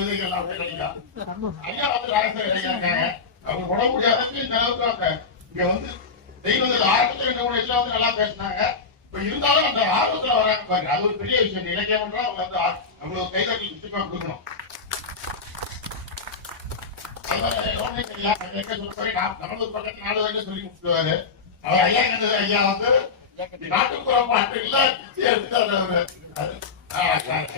ஐயா வந்து ராஜசேகர் அவங்க உடம்பு முடியாததுக்கு இந்த அளவுக்கு இங்க வந்து தெய்வங்கள் ஆரம்பத்துல இந்த மூணு வயசுல வந்து நல்லா பேசினாங்க. இப்ப இருந்தாலும் அந்த ஆர்வத்துல வராங்க பாருங்க, அது ஒரு பெரிய விஷயம். இலக்கியம் அவங்க வந்து நம்மளுக்கு கைதட்டி நிச்சயமா கொடுக்கணும். நமது பக்கத்து நாடு வரைக்கும் சொல்லி கொடுத்துருவாரு அவர். ஐயா கண்டது ஐயா வந்து நாட்டுப்புற பாட்டு இல்ல எடுத்தாரு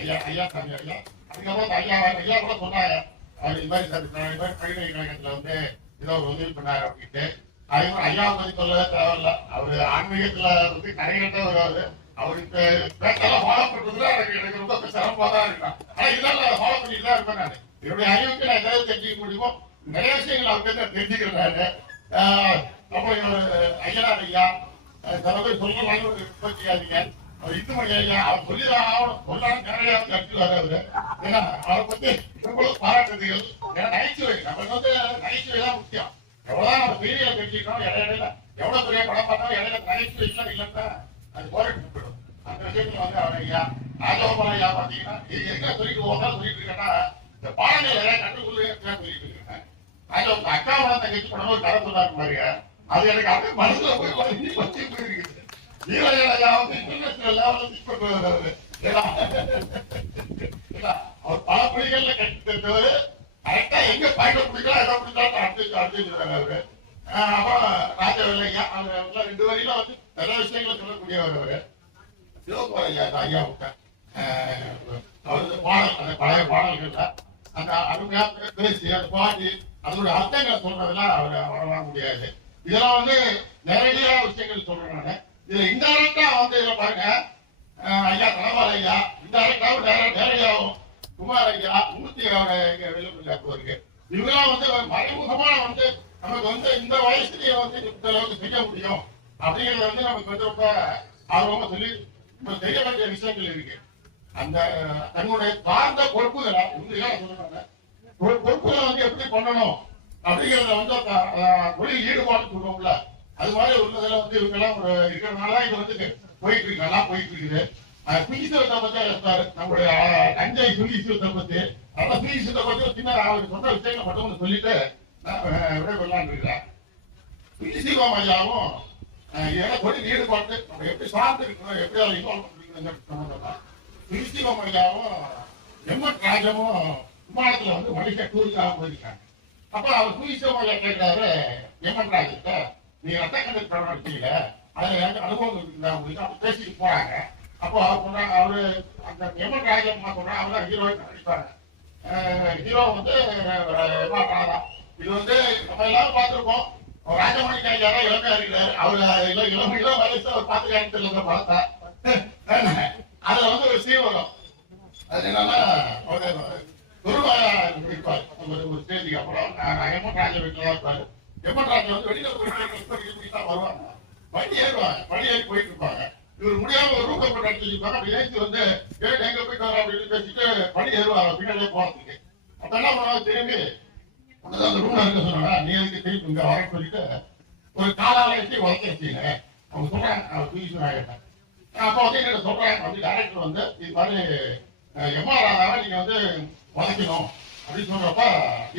ஐயா ஐயா சாமி ஐயா. அதுக்கப்புறம் ஐயா கூட சொன்னாங்க அவர் இது மாதிரி கவிதை கழகத்துல வந்து ஏதோ ஒரு உதவி பண்ணாரு அப்படின்ட்டு. அதே மாதிரி ஐயா பத்தி சொல்லவே தேவையில்ல. அவரு ஆன்மீகத்துல வந்து கரைகட்ட வருவாரு. அவருக்கு பேச்செல்லாம் ஃபாலோ பண்றதுல எனக்கு ரொம்ப சிரமமா தான் இருக்கும். ஆனா இதெல்லாம் ஃபாலோ பண்ணிட்டு தான் இருப்பேன். நான் என்னுடைய அறிவுக்கு நான் எதாவது தெரிஞ்சுக்க முடியுமோ நிறைய விஷயங்கள் அவருக்கு தெரிஞ்சுக்கிறேன். அப்போ ஐயனார் ஐயா சில பேர் சொல்லலாம் யோசிக்காதீங்க. அவர் இந்து மணி ஐயா அவர் சொல்லிதான் ஆகணும். சொல்லாம நிறைய கற்றுவாரு அவரு. ஏன்னா அவரை பத்தி இவ்வளவு பாராட்டுறதுகள். ஏன்னா நகைச்சுவை நமக்கு வந்து நகைச்சுவை தான் முக்கியம். எவ்வளவுதான் நம்ம பெரிய தெரிஞ்சுக்கணும். இடையில எவ்வளவு பெரிய படம் பார்த்தாலும் இடையில நகைச்சுவை இல்லை இல்லைன்னா அது போராட்டு போயிடும். அந்த விஷயத்துல வந்து அவர் ஐயா ராஜகோபால் ஐயா பாத்தீங்கன்னா எங்க சொல்லிட்டு போதான் சொல்லிட்டு இருக்கேன்னா இந்த பாடங்களை கற்றுக்கொள்ள சொல்லிட்டு இருக்கேன். அதுல உங்க அக்கா வளர்ந்த தங்கச்சி படம் ஒரு கதை சொன்னாரு பாருங்க. அது எனக்கு அப்படியே மனசுல போய் வச்சு போயிருக்குது. வீரஜனையா வந்து இன்டர்நேஷனல் லெவலில் பிக் பண்ணுவாரு. அவர் பல மொழிகள்ல கற்று தெரிந்தவர். கரெக்டா எங்க பாயிண்ட் பிடிக்கலாம் எதை பிடிக்கலாம் அடுத்து அவரு. அப்புறம் ராஜவேலையா அவங்க 2 வரியில வந்து நிறைய விஷயங்களை சொல்லக்கூடியவர் அவரு. சிவகுமார் ஐயா விட்டேன் அவரு பாடல் அந்த பழைய பாடல்கள்ல அந்த அருமையா பேசி அந்த பாட்டு அதோட அர்த்தங்களை சொல்றதெல்லாம் அவர் வர முடியாது. இதெல்லாம் வந்து நிறைய விஷயங்கள் சொல்றேன். இதுல இன்டைரக்டா வந்து இதுல பாருங்க ஐயா தனபால் ஐயா இன்டைரக்டாவும் நேரடியாகவும் குமார் ஐயா மூர்த்தி இருக்கு. இவங்கெல்லாம் வந்து மறைமுகமா வந்து நமக்கு வந்து இந்த வயசுலயே வந்து இந்த அளவுக்கு செய்ய முடியும் அப்படிங்கிறது வந்து நமக்கு வந்து ரொம்ப ஆர்வமா சொல்லி செய்ய வேண்டிய விஷயங்கள் இருக்கு. அந்த தன்னுடைய சார்ந்த பொறுப்புகளை சொல்றாங்க. பொறுப்புகளை வந்து எப்படி பண்ணணும் அப்படிங்கிறத வந்து தொழில் ஈடுபாடு சொல்லுவோம்ல அது மாதிரி உள்ளதுல வந்து இவங்க எல்லாம் ஒரு இருக்கிறதுனால இது வந்து போயிட்டு இருக்கு, நல்லா போயிட்டு இருக்குது. சுயீஸ்வரத்தை பத்தி எடுத்தாரு நம்முடைய தஞ்சை சுயீஸ்வரத்தை பத்தி. அதெல்லாம் சுயீஸ்வரத்தை பத்தி சின்ன அவருக்கு சொன்ன விஷயங்களை மட்டும் சொல்லிட்டு விட கொள்ளான்னு இருக்கிறேன். சுயீஸ்வரம் ஐயாவும் இதெல்லாம் தொழில் ஈடுபாட்டு நம்ம எப்படி சார்ந்து இருக்கணும், எப்படி அதை இன்வால்வ் பண்ணிருக்கணும். சுயீஸ்வரம் ஐயாவும் எம்எட் ராஜமும் விமானத்துல வந்து மலேசியா டூருக்காக போயிருக்காங்க. அப்ப அவர் சுயீஸ்வரம் ஐயா கேட்கிறாரு எம்எட் ராஜிட்ட, நீ ரத்த கண்டது படம் எடுத்தீங்க அதுல எனக்கு அனுபவம் இருக்குதா அப்படின்னு அப்ப பேசிட்டு போறாங்க. அப்போ அவர் சொன்னாங்க அவரு அந்த எம்எட் ராஜம்மா சொல்றாங்க அவர் தான் ஹீரோயின் நடிப்பாங்க. ஹீரோ வந்து இது வந்து நம்ம எல்லாரும் பார்த்திருப்போம். ராஜமணி ஐயா தான் இளமையா இருக்கிறாரு. அவரு இளமையில வயசு அவர் பார்த்துக்கான்னு தெரியல படத்தை. அதுல வந்து ஒரு சீன் வரும். அது என்னன்னா குருவாயா இருப்பாரு ஒரு ஸ்டேஜுக்கு. அப்புறம் எம்எட் ராஜா வீட்டுல இருப்பாரு. எம்எட் ராஜா வந்து வெளியில தான் வருவாங்க. வண்டி ஏறுவாங்க, வண்டி ஏறி போயிட்டு இருப்பாங்க. இவர் முடியாம ஒரு ரூபம் போட்டு அடிச்சிருப்பாங்க. அப்படி ஏற்றி வந்து எங்க போயிட்டு வர அப்படின்னு பேசிட்டு வண்டி ஏறுவாங்க பின்னாடியே போறதுக்கு. அப்ப என்ன பண்ணுவாங்க, திரும்பி அந்த ரூம்ல இருக்க சொன்னாங்க நீ எதுக்கு திருப்பி இங்க வர சொல்லிட்டு ஒரு காலால வச்சு உதச்சிருச்சீங்க அவங்க சொல்றாங்க. அவர் தூக்கிட்டு அப்ப வந்து எங்கிட்ட சொல்றாங்க அப்படி டைரக்டர் வந்து இது மாதிரி எம்ஆர் ராதாவை நீங்க வந்து உதைக்கணும் அப்படின்னு சொல்றப்ப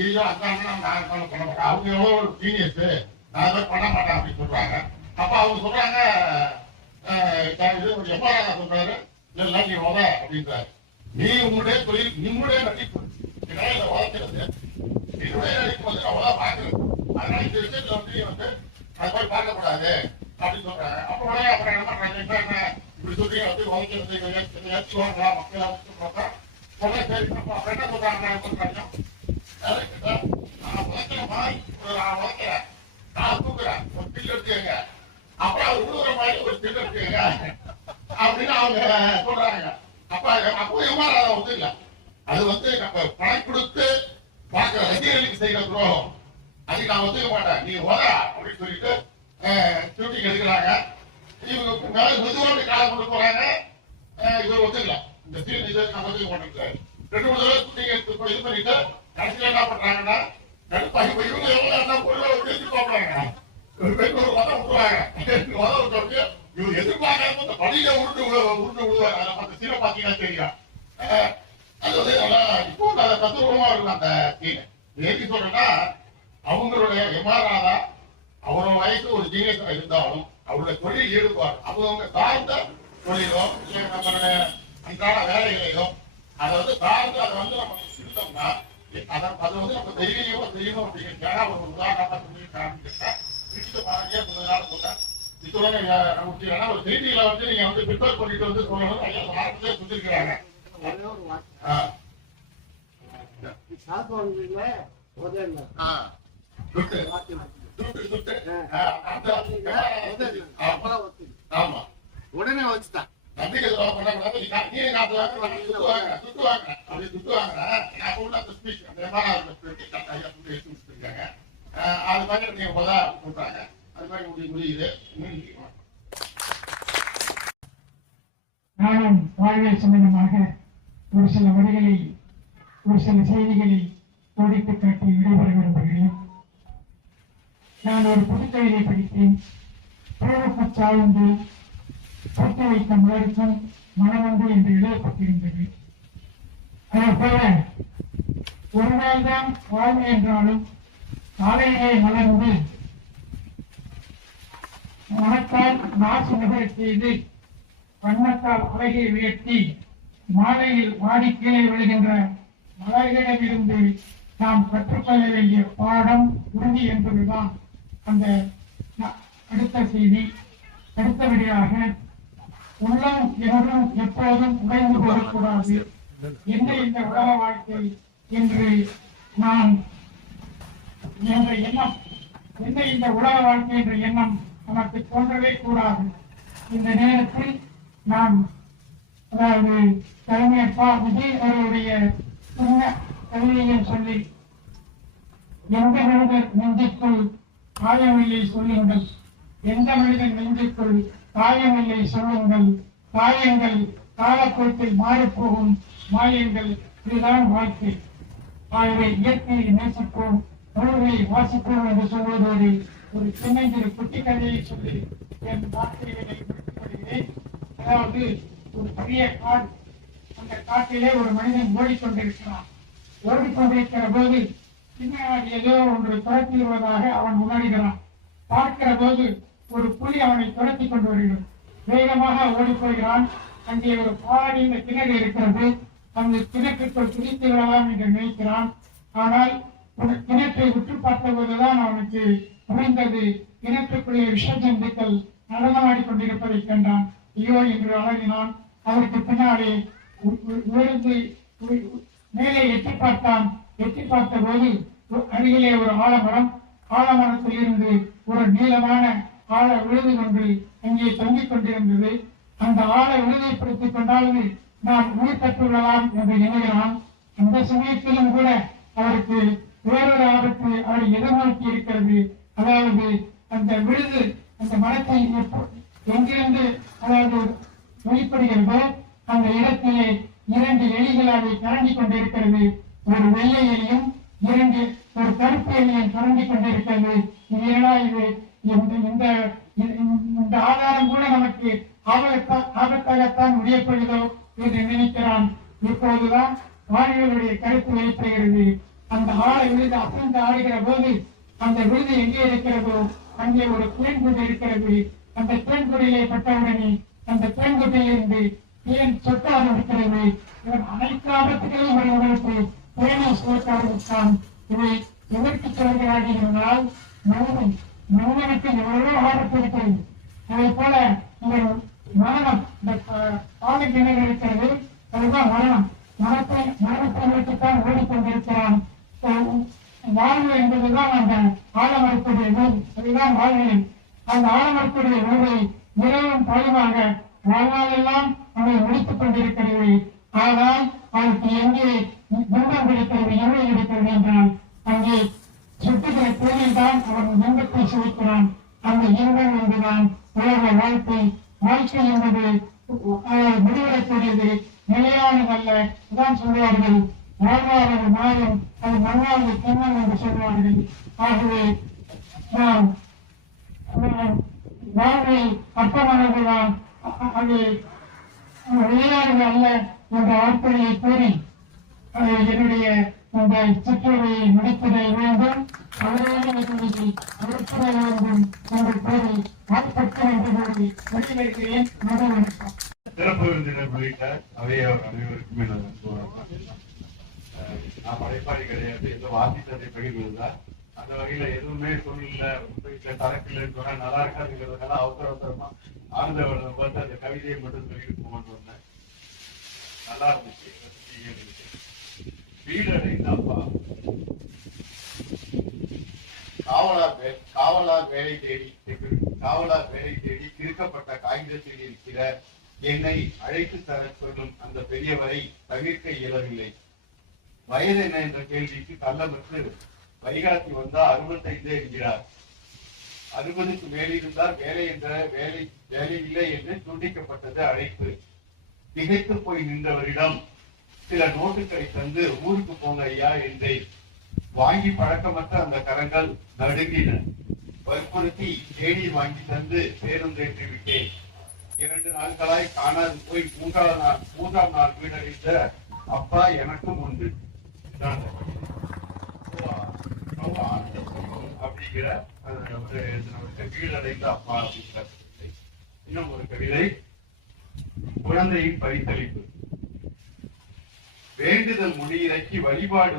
ஐயோ அந்த நான் பண்ண மாட்டேன், அவங்க எவ்வளவு ஒரு ஜீனியஸ், நான் அதை பண்ண மாட்டேன் அப்படின்னு சொல்றாங்க. அப்ப அவங்க சொல்றாங்க எம்ஆர் ராதா சொல்றாரு இல்ல நீ உத அப்படின்றாரு. நீ உங்களுடைய தொழில் நிம்முடைய நடிப்பு உதைக்கிறது என்னுடைய நடிப்பு வந்து அவ்வளவுதான் பாக்குறது. அதனால இந்த விஷயத்துல வந்து நீ வந்து அது போய் பார்க்கக்கூடாது அப்படின்னு சொல்றாங்க. அப்ப உடனே அப்புறம் என்ன பண்றாங்க, இப்படி சொல்றீங்க வந்து உதைக்கிறது சொல்லலாம் மக்கள் உடனே சரி அப்புறம் என்ன சொல்றாங்க, நான் உதைக்கிற மாதிரி நான் உதைக்கிறேன், நான் தூக்குறேன் ஒரு பில் எடுத்துக்கங்க, அப்புறம் அவர் விடுற மாதிரி ஒரு பில் எடுத்துக்கங்க அப்படின்னு அவங்க சொல்றாங்க. அப்போ எவ்வாறு வந்து இல்ல அது வந்து நம்ம பணம் கொடுத்து பார்க்கிற ரசிகர்களுக்கு செய்யற துரோகம். அதுக்கு நான் ஒத்துக்க மாட்டேன், நீ உத அப்படின்னு சொல்லிட்டு ஷூட்டிங் எடுக்கிறாங்க. இவங்க மேல மெதுவாக காலம் கொண்டு போறாங்க. இவர் ஒத்துக்கல, இந்த சீன் இது நான் ஒத்துக்க மாட்டேன். 2-3 தடவை ஷூட்டிங் எடுத்து இது பண்ணிட்டு கடைசியில் என்ன பண்றாங்கன்னா இவங்க என்ன பொருள் பேசி பார்ப்பாங்க. ஒரு மதம் விட்டுருவாங்க. மதம் விட்டு இவர் எதிர்பார்க்காம இந்த படியில உருண்டு விடுவாங்க. அந்த சீனை பார்த்தீங்கன்னா தெரியும். அது வந்து இப்போ அதை தத்துவமா இருக்கும் அந்த சீன். எதுக்கு சொல்றேன்னா, அவங்களுடைய எம்ஆர்ஆதா அவரோட வயசு ஒரு ஜீனியஸா இருந்தாலும் அவருடைய தொழில் ஈடுபாடு அவங்க சார்ந்த தொழிலோ இல்லை நம்மளுடைய அன்றாட வேலைகளையோ அதை சார்ந்து அதை நம்ம இருந்தோம்னா அது நம்ம தெரியலையோ தெரியணும் அப்படிங்கிறதுக்காக ஒரு உதாரணமா சொல்லி காமிச்சிருக்கேன். ஒரு செய்தியில நீங்க ப்ரிப்பேர் பண்ணிட்டு சொல்லணும். ஐயா வாரத்திலே சொல்லிருக்கிறாங்க. உடனே வச்சுட்டான். அது மாதிரி நீங்க சொல்றாங்க. அது மாதிரி முடியுது. நானும் வாழ்வியல் சம்பந்தமாக ஒரு சில வரிகளை ஒரு சில செய்திகளை கோடிட்டு காட்டி விடைபெற விரும்புகிறேன். நான் ஒரு புதுக்கவிதை படித்தேன். பூவுக்கு சாய்ந்து பூத்து வைத்த மலருக்கும் மனமொன்று என்று எழுதப்பட்டிருந்தது. அதேபோல ஒரு நாள்தான் வாழ்வு என்றாலும் காலையிலே மலர்ந்து மனத்தால் நாசு நகர செய்து வண்ணத்தால் அழகை உயர்த்தி மாலையில் வாடி கீழே விழுகின்ற மலர்களிடமிருந்து நாம் கற்றுக்கொள்ள வேண்டிய பாடம் உறுதி என்பதுதான் அந்த அடுத்த செய்தி. அடுத்தபடியாக உள்ளம் என்றும் எப்போதும் உடைந்து போகக்கூடாது. என்ன இந்த உலக வாழ்க்கை என்று நான் என்ற எண்ணம், என்ன இந்த உலக வாழ்க்கை என்ற எண்ணம் நமக்கு தோன்றவே கூடாது. இந்த நேரத்தில் நாம் அதாவது கலைஞர் விஜய் அவருடைய சின்ன கவிதையில் சொல்லி எந்த மனிதர் நெஞ்சுக்குள் காயமில்லை சொல்லுங்கள், எந்த மனிதன் நெஞ்சுக்குள் காயமில்லை சொல்லுங்கள், காயங்கள் காலப்போக்கில் மாறிப்போகும் மாயங்கள், இதுதான் வாழ்க்கை. ஆகவே இயற்கையை நேசிப்போம், நூல்களை வாசிப்போம் என்று சொல்வதோடு ஒரு சின்னஞ்சிறு குட்டி கதையை சொல்லி என் வார்த்தைகளை முடித்துக்கொள்கிறேன். அதாவது ஒரு பெரிய காடு, அந்த காட்டிலே ஒரு மனிதன் ஓடிக்கொண்டிருக்கிறான். ஓடிக்கொண்டிருக்கிற போது பின்னாடி ஏதோ ஒன்று துரத்தி வருவதாக அவன் உணர்கிறான். பார்க்கிற போது ஒரு புலி அவனை துரத்தி கொண்டு வருகிறது. வேகமாக ஓடி போகிறான். அங்கே ஒரு பாடிந்த கிணறு இருக்கிறது. அந்த கிணற்றுக்குள் குதித்து விடலாம் என்று நினைக்கிறான். ஆனால் கிணற்றை உற்று பார்த்த போதுதான் அவனுக்கு புரிந்தது, கிணற்றுக்குள்ளே விஷ ஜந்துக்கள் நடனமாடி கொண்டிருப்பதை கண்டான். ஐயோ என்று அழகினான். அதற்கு பின்னாலே உயர்ந்து மேலே எட்டி பார்த்தான். எட்டி பார்த்த போது அருகிலே ஒரு ஆலமரம், ஆலமரத்தில் இருந்து ஒரு நீளமான ஆழ விழுது கொண்டு அங்கே தொங்கிக் கொண்டிருந்தது. அந்த ஆழ விழுதை பிடித்துக் கொண்டாவது நான் உயிர் கற்றுள்ளலாம் என்று எண்ணுகிறான். அந்த சமயத்திலும் கூட அவருக்கு வேறொரு ஆபத்து அவரை எதிர்நோக்கி இருக்கிறது. அதாவது அந்த விழுது அந்த மரத்தை எங்கிருந்து அதாவது வெளிப்படுகிறதோ அந்த இடத்திலே 2 எலிகள் அதை கரண்டி கொண்டிருக்கிறது. ஒரு வெள்ளை எலியும் ஒரு கருப்பு எலியும் கரண்டி கொண்டிருக்கிறது. இது ஏன்னா இது இந்த ஆதாரம் கூட நமக்கு ஆபத்தாகத்தான் முடியப்படுகிறதோ என்று நினைக்கிறான். இப்போதுதான் வாணிகளுடைய கருத்து வெளிப்படுகிறது. அந்த ஆளை விழுது அசைந்து ஆடுகிற போது அந்த விழுது எங்கே இருக்கிறதோ அங்கே ஒரு தேன்குடி இருக்கிறது. அந்த தேன்குடியை பட்டவுடனே அந்த தேன்குடியிலிருந்து தேன் சொட்ட ஆரம்பிக்கிறது. இவன் அனைத்து ஆபத்துகளையும் அவர்களுக்கு தேனை சேர்க்க ஆரம்பித்தான். இதை எதற்கு சொல்கிறார்கள் என்றால், மனிதனுக்கு எவ்வளவோ ஆபத்து இருக்கிறது. அதே போல இந்த மரணம், இந்த பாலை கிணறு இருக்கிறது, அதுதான் மரணம். மரணத்தை நோக்கித்தான் ஓடிக்கொண்டிருக்கிறான். வாழ்வு என்பதுதான் அந்த ஆலமரத்துடைய நூல், அதுதான் வாழ்வியல். அந்த ஆலமரத்துடைய நூலை இரவும் பழுவாக வாழ்நாளெல்லாம் அவனை முடித்துக் கொண்டிருக்கிறது. ஆனால் அவருக்கு எங்கே துன்பம் கிடைக்கிறது, எவ்வளவு கிடைக்கிறது என்றால் அங்கே சுற்றுகிற தொழில் தான் அவன் இன்பத்தை சுவைக்கிறான். அந்த இன்பம் என்பதுதான் உலக வாழ்க்கை. வாழ்க்கை என்பது முடிவடைக்கூடியது, நிலையானதல்ல. தான் சொல்வார்கள், வாழ்வாரது மாறும், அது மண்ணாவது கிண்ணம் என்று சொல்வார்கள். ஆகவே நாம் வாழ்வை அற்பமானதுதான், அது விளையாடுவது அல்ல என்ற வார்த்தையை கூறி என்னுடைய இந்த சுற்றுரையை முடித்திட வேண்டும். நடத்திட வேண்டும் என்று கூறி ஆட்பட்டு என்று கூறி முடிவெடுக்கிறேன். வணக்கம். சிறப்பு விருந்தினர் உள்ளிட்ட அவையோர் அனைவருக்குமே நான் படைப்பாளி கிடையாது, ஏதோ வாசித்ததை பகிர்வதுதான். அந்த வகையில எதுவுமே சூழ்நிலை தரப்பில் சொன்னா நல்லா இருக்காதுங்கிறதுனால அவசரமா ஆழ்ந்தவரை பார்த்து அந்த கவிதையை மட்டும் சொல்லிட்டு போகணும்னு வந்தேன். நல்லா இருந்துச்சு. வீடு அடைந்தாப்பா காவலார் வேலை தேடி கிறுக்கப்பட்ட காகிதத்தில் இருக்கிற என்னை அழைத்து தர சொல்லும் அந்த பெரியவரை தவிர்க்க இயலவில்லை. வயது என்ன என்ற கேள்விக்கு கள்ளமற்று வைகாசி வந்தா 65 என்கிறார். 60க்கு மேலிருந்தால் வேலை இல்லை என்று துண்டிக்கப்பட்டது அழைப்பு. திகைத்து போய் நின்றவரிடம் சில நோட்டுகளை தந்து ஊருக்கு போங்க ஐயா என்றேன். வாங்கி பழக்கமற்ற அந்த கரங்கள் நடுங்கின. வற்புறுத்தி தேடி வாங்கி தந்து பேருந்தேற்றி விட்டேன். 2 நாட்களாய் காணாது போய் மூன்றாம் நாள் வீடறிந்த அப்பா எனக்கும் உண்டு அப்படிங்கிற வீடடைந்த அப்பா அப்படிங்கிற. இன்னும் ஒரு கவிதை, குழந்தையின் பரிசளிப்பு. வேண்டுதல் முடியிறக்கி வழிபாடு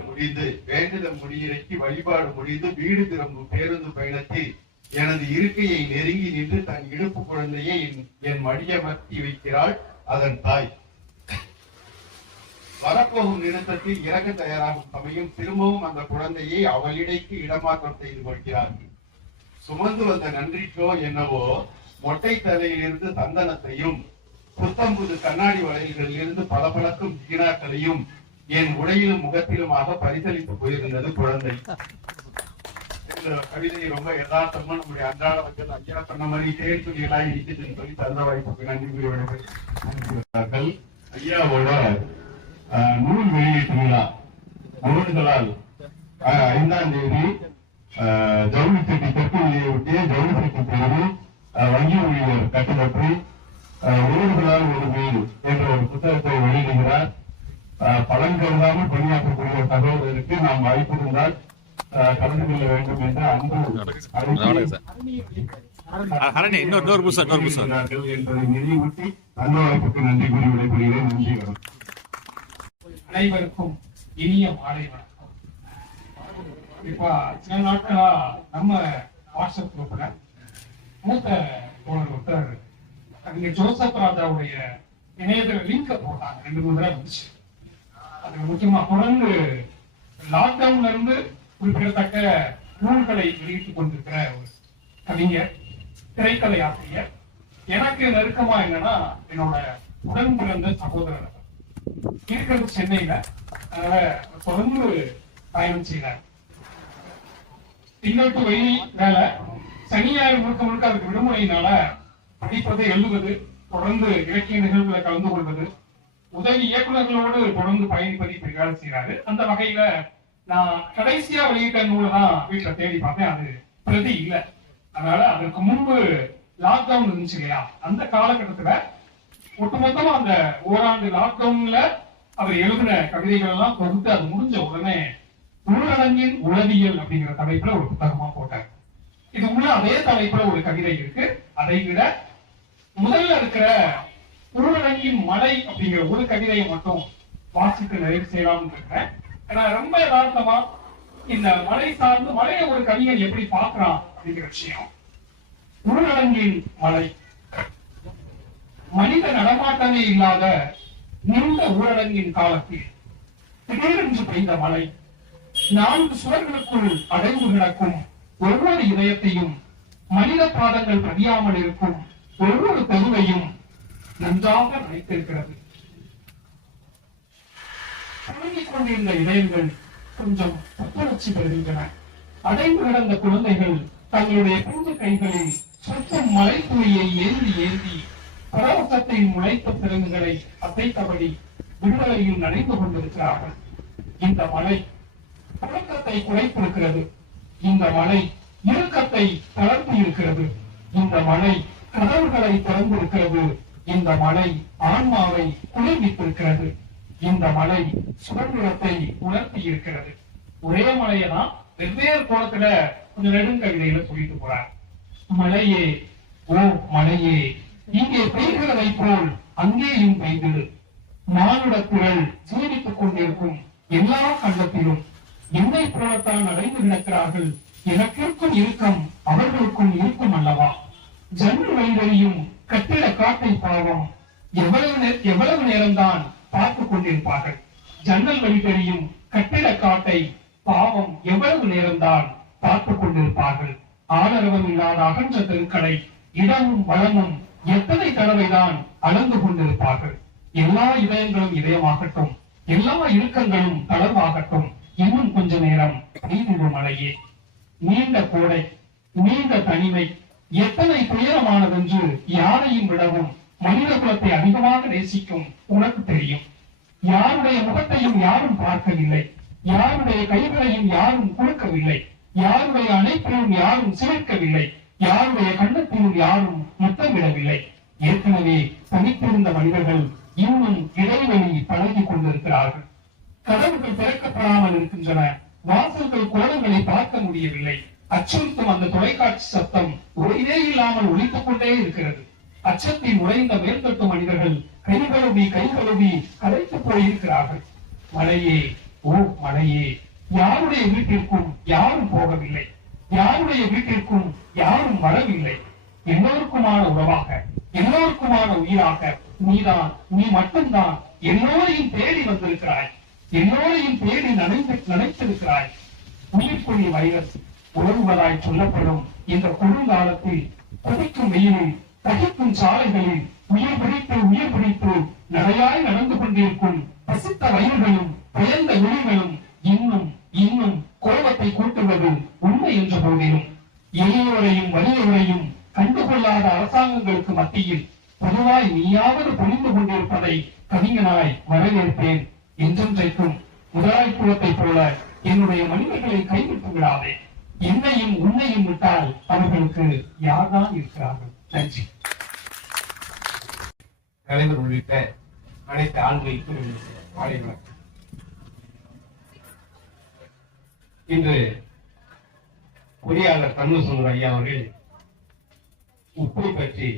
முடிந்து வீடு திரும்பும் பேருந்து பயணத்தில் எனது இருக்கையை நெருங்கி நின்று தன் இடுப்பு குழந்தையை என் மடியமர்த்தி வைக்கிறாள் அதன் தாய். வரப்போகும் நிறுத்தத்தில் இறக்க தயாராகும் சமயம் திரும்பவும் அந்த குழந்தையை அவளிடைக்கு இடமாற்றம் செய்து கொள்கிறார். சுமந்து வந்த நன்றிக்கோ என்னவோ மொட்டை தலையில் இருந்து சந்தனத்தையும் புத்தம் புது கண்ணாடி வளையல்களில் இருந்து பளபளக்கும் ஜீனாக்களையும் என் உடையிலும் முகத்திலுமாக பரிசளித்து போயிருந்தது குழந்தை. இந்த கவிதை ரொம்ப யதார்த்தமா நம்முடைய அன்றாட மக்கள் ஐயா சொன்ன மாதிரி தேர் துணி எல்லாம் இடிச்சுன்னு சொல்லி தந்த வாய்ப்புக்கு நன்றி. ஐயாவோட நூல் வெளியீட்டு விழா நூல்களால் 5ஆம் தேதி ஜவுளிச்செட்டி தெற்குவியை ஒட்டிய ஜவுளிச்செட்டி தேர்வு வங்கி ஊழியர் கட்டுப்பற்றி ஊர்களால் ஒரு வீடு என்ற ஒரு புத்தகத்தை வெளியிடுகிறார். பலன் கருதாமல் பணியாற்றக்கூடிய சகோதரருக்கு நாம் வாய்ப்பிருந்தால் கலந்து கொள்ள வேண்டும் என்ற என்பதை நினைவூட்டி அந்த வாய்ப்புக்கு நன்றி கூறி விடைபெறுகிறேன். நன்றி. அனைவருக்கும் இனிய மாலை வணக்கம். இப்ப சில நாட்களா நம்ம வாட்ஸ்அப் குரூப்ல மூத்த தோழர் ஒருத்தர் அங்க ஜோசப் ராஜாவுடைய இணையதள லிங்க போட்டாங்க. 2-3 தடவை வந்துச்சு. அது முக்கியமா தொடர்ந்து லாக்டவுன்ல இருந்து குறிப்பிடத்தக்க நூல்களை வெளியிட்டுக் கொண்டிருக்கிற ஒரு கவிஞர், திரைக்கதை ஆசிரியர். எனக்கு நெருக்கமா என்னன்னா என்னோட உடன் பிறந்த சகோதரர் இருக்கிறது சென்னையில. அதனால தொடர்ந்து பயணம் செய்யறார். திங்கள் டு வெள்ளி வேலை, சனி ஞாயிறு முழுக்க அதுக்கு விடுமுறையினால படிப்பது, எழுதுவது, தொடர்ந்து இலக்கிய நிகழ்வுகளை கலந்து கொள்வது, உதவி இயக்குநர்களோடு தொடர்ந்து பயணிப்பதை இப்படி வேலை செய்யறாரு. அந்த வகையில நான் கடைசியா வெளியிட்ட நூலை தான் வீட்டுல தேடி பார்த்தேன். அது பிரதி இல்ல. அதனால அதற்கு முன்பு லாக்டவுன் இருந்துச்சு இல்லையா, அந்த காலகட்டத்துல ஒட்டுமொத்தமா அந்த ஓராண்டு லாக்டவுன்ல அவர் எழுதின கவிதைகள் எல்லாம் தொகுத்து அது முடிஞ்ச உடனே ஊரடங்கின் உளவியல் அப்படிங்கிற தலைப்புல ஒரு புத்தகமா போட்டார். இது உள்ள அதே தலைப்புல ஒரு கவிதை இருக்கு. அதை விட முதல்ல இருக்கிற ஊரடங்கின் மலை அப்படிங்கிற ஒரு கவிதையை மட்டும் வாசித்து நிறைவு செய்யலாம்னு இருக்கிறேன். ஏன்னா ரொம்ப யதார்த்தமா இந்த மலை சார்ந்து மலையை ஒரு கவிஞன் எப்படி பார்க்கிறான் அப்படிங்கிற விஷயம். ஊரடங்கின் மலை. மனித நடமாட்டமே இல்லாத நீண்ட ஊரடங்கின் காலத்தில் திடீரென்று பெய்த மழை 4 சுவர்களுக்குள் அடைந்து கிடக்கும் ஒவ்வொரு இதயத்தையும், மனித பாதங்கள் பதியாமல் இருக்கும் ஒவ்வொரு தெருவையும் நன்றாக நினைத்திருக்கிறது. தொடங்கிக் கொண்டிருந்த இதயங்கள் கொஞ்சம் புத்துணர்ச்சி பெறுகின்றன. அடைந்து கிடந்த குழந்தைகள் தங்களுடைய பிஞ்சு கைகளில் சுற்றும் மலை துளியை ஏந்தி ஏந்தி பரவசத்தின் முளைத்த பிறங்குகளை அசைத்தபடி விடுதலையில் நடைந்து கொண்டிருக்கிறார்கள். இந்த மலை புழக்கத்தை குறைத்திருக்கிறது. இந்த மலை இறுக்கத்தை தளர்த்தி இருக்கிறது. இந்த மலை கதவுகளை திறந்திருக்கிறது. இந்த மலை ஆன்மாவை குளிர்வித்திருக்கிறது. இந்த மலை சுதந்திரத்தை உணர்த்தி இருக்கிறது. ஒரே மலையை தான் வெவ்வேறு கோணத்துல கொஞ்சம் நெடுங்கவிதையில சொல்லிட்டு போறார். மலையே ஓ மலையே, இங்கே பெய்கிறதை போல் அங்கேயும் பெய்திடு. மானுடத்திரள் ஜீவித்துக் கொண்டிருக்கும் எல்லா கண்டத்திலும் என்னை போலத்தான் அடைந்து கிடக்கிறார்கள். எனக்கிருக்கும் இறுக்கம் அவர்களுக்கும் இருக்கும் அல்லவா? ஜன்னு வைரையும் கட்டிட காட்டை பாவம் எவ்வளவு நேரம்தான் பார்த்துக் கொண்டிருப்பார்கள். ஜன்னல் வழிகளையும் கட்டிட காட்டை பாவம் எவ்வளவு நேரம்தான் பார்த்துக் கொண்டிருப்பார்கள். ஆதரவம் இல்லாத அகன்ற தெருக்களை இடமும் வளமும் எத்தனை தடவைதான் அளந்து கொண்டிருப்பார்கள். எல்லா இதயங்களும் இதயமாகட்டும், எல்லா இறுக்கங்களும் தளர்வாகட்டும். இன்னும் கொஞ்ச நேரம் பெய்திடும் மழையே. நீண்ட கோடை, நீண்ட தனிமை எத்தனை துயரமானதென்று யாரையும் விடவும் மனித குலத்தை அதிகமாக நேசிக்கும் உனக்கு தெரியும். யாருடைய முகத்தையும் யாரும் பார்க்கவில்லை, யாருடைய கைகளையும் யாரும் கொடுக்கவில்லை, யாருடைய அணைப்பிலும் யாரும் சிரிக்கவில்லை, யாருடைய கண்ணத்திலும் யாரும் முத்தமிடவில்லை. ஏற்கனவே தனித்திருந்த மனிதர்கள் இன்னும் இடைவெளி பழகி கொண்டிருக்கிறார்கள். கதவுகள் திறக்கப்படாமல் இருக்கின்றன. வாசல்கள் கோலங்களை பார்க்க முடியவில்லை. அச்சுறுத்தும் அந்த தொலைக்காட்சி சத்தம் ஒரே இல்லாமல் ஒலித்துக் கொண்டே இருக்கிறது. அச்சத்தில் உடைந்த மேற்கட்டு மனிதர்கள் கைகழுவி கரைத்து போயிருக்கிறார்கள். மலையே ஓ மலையே, யாருடைய வீட்டிற்கும் யாரும் போகவில்லை, யாருடைய வீட்டிற்கும் யாரும் வரவில்லை. எல்லோருக்குமான உறவாக, எல்லோருக்குமான உயிராக நீ மட்டும்தான் எல்லோரையும் தேடி வந்திருக்கிறாய், எல்லோரையும் தேடி நினைத்திருக்கிறாய். உயிர்ப்புள்ளி வைரஸ் உறவுவதாய் சொல்லப்படும் இந்த கொடுங்காலத்தில் கொதிக்கும் வெயிலில் தகிக்கும் சாலைகளில் உயிர் பிடித்து நடையாய் நடந்து கொண்டிருக்கும் பசித்த வயல்களும் பயந்த விழிகளும் இன்னும் கோபத்தை கூட்டுவது உண்மை என்ற போதிலும் எளியோரையும் வலியோரையும் கண்டுகொள்ளாத அரசாங்கங்களுக்கு மத்தியில் பொதுவாய் நீயாவது புரிந்து கொண்டிருப்பதை கவிஞனாய் வரவேற்பேன். என்றென்றைக்கும் முதலாளித்துவத்தை போல என்னுடைய மனிதர்களை கைவிட்டு விடாதே. என்னையும் உன்னையும் விட்டால் அவர்களுக்கு யார்தான் இருக்கிறார்கள்? நன்றி. தலைவர் உள்ளிட்ட அனைத்து ஆண்களுக்கும் மாலை வணக்கம். இன்று பொறியாளர் தன்மசுந்தர் ஐயா அவர்கள் உப்பை பற்றி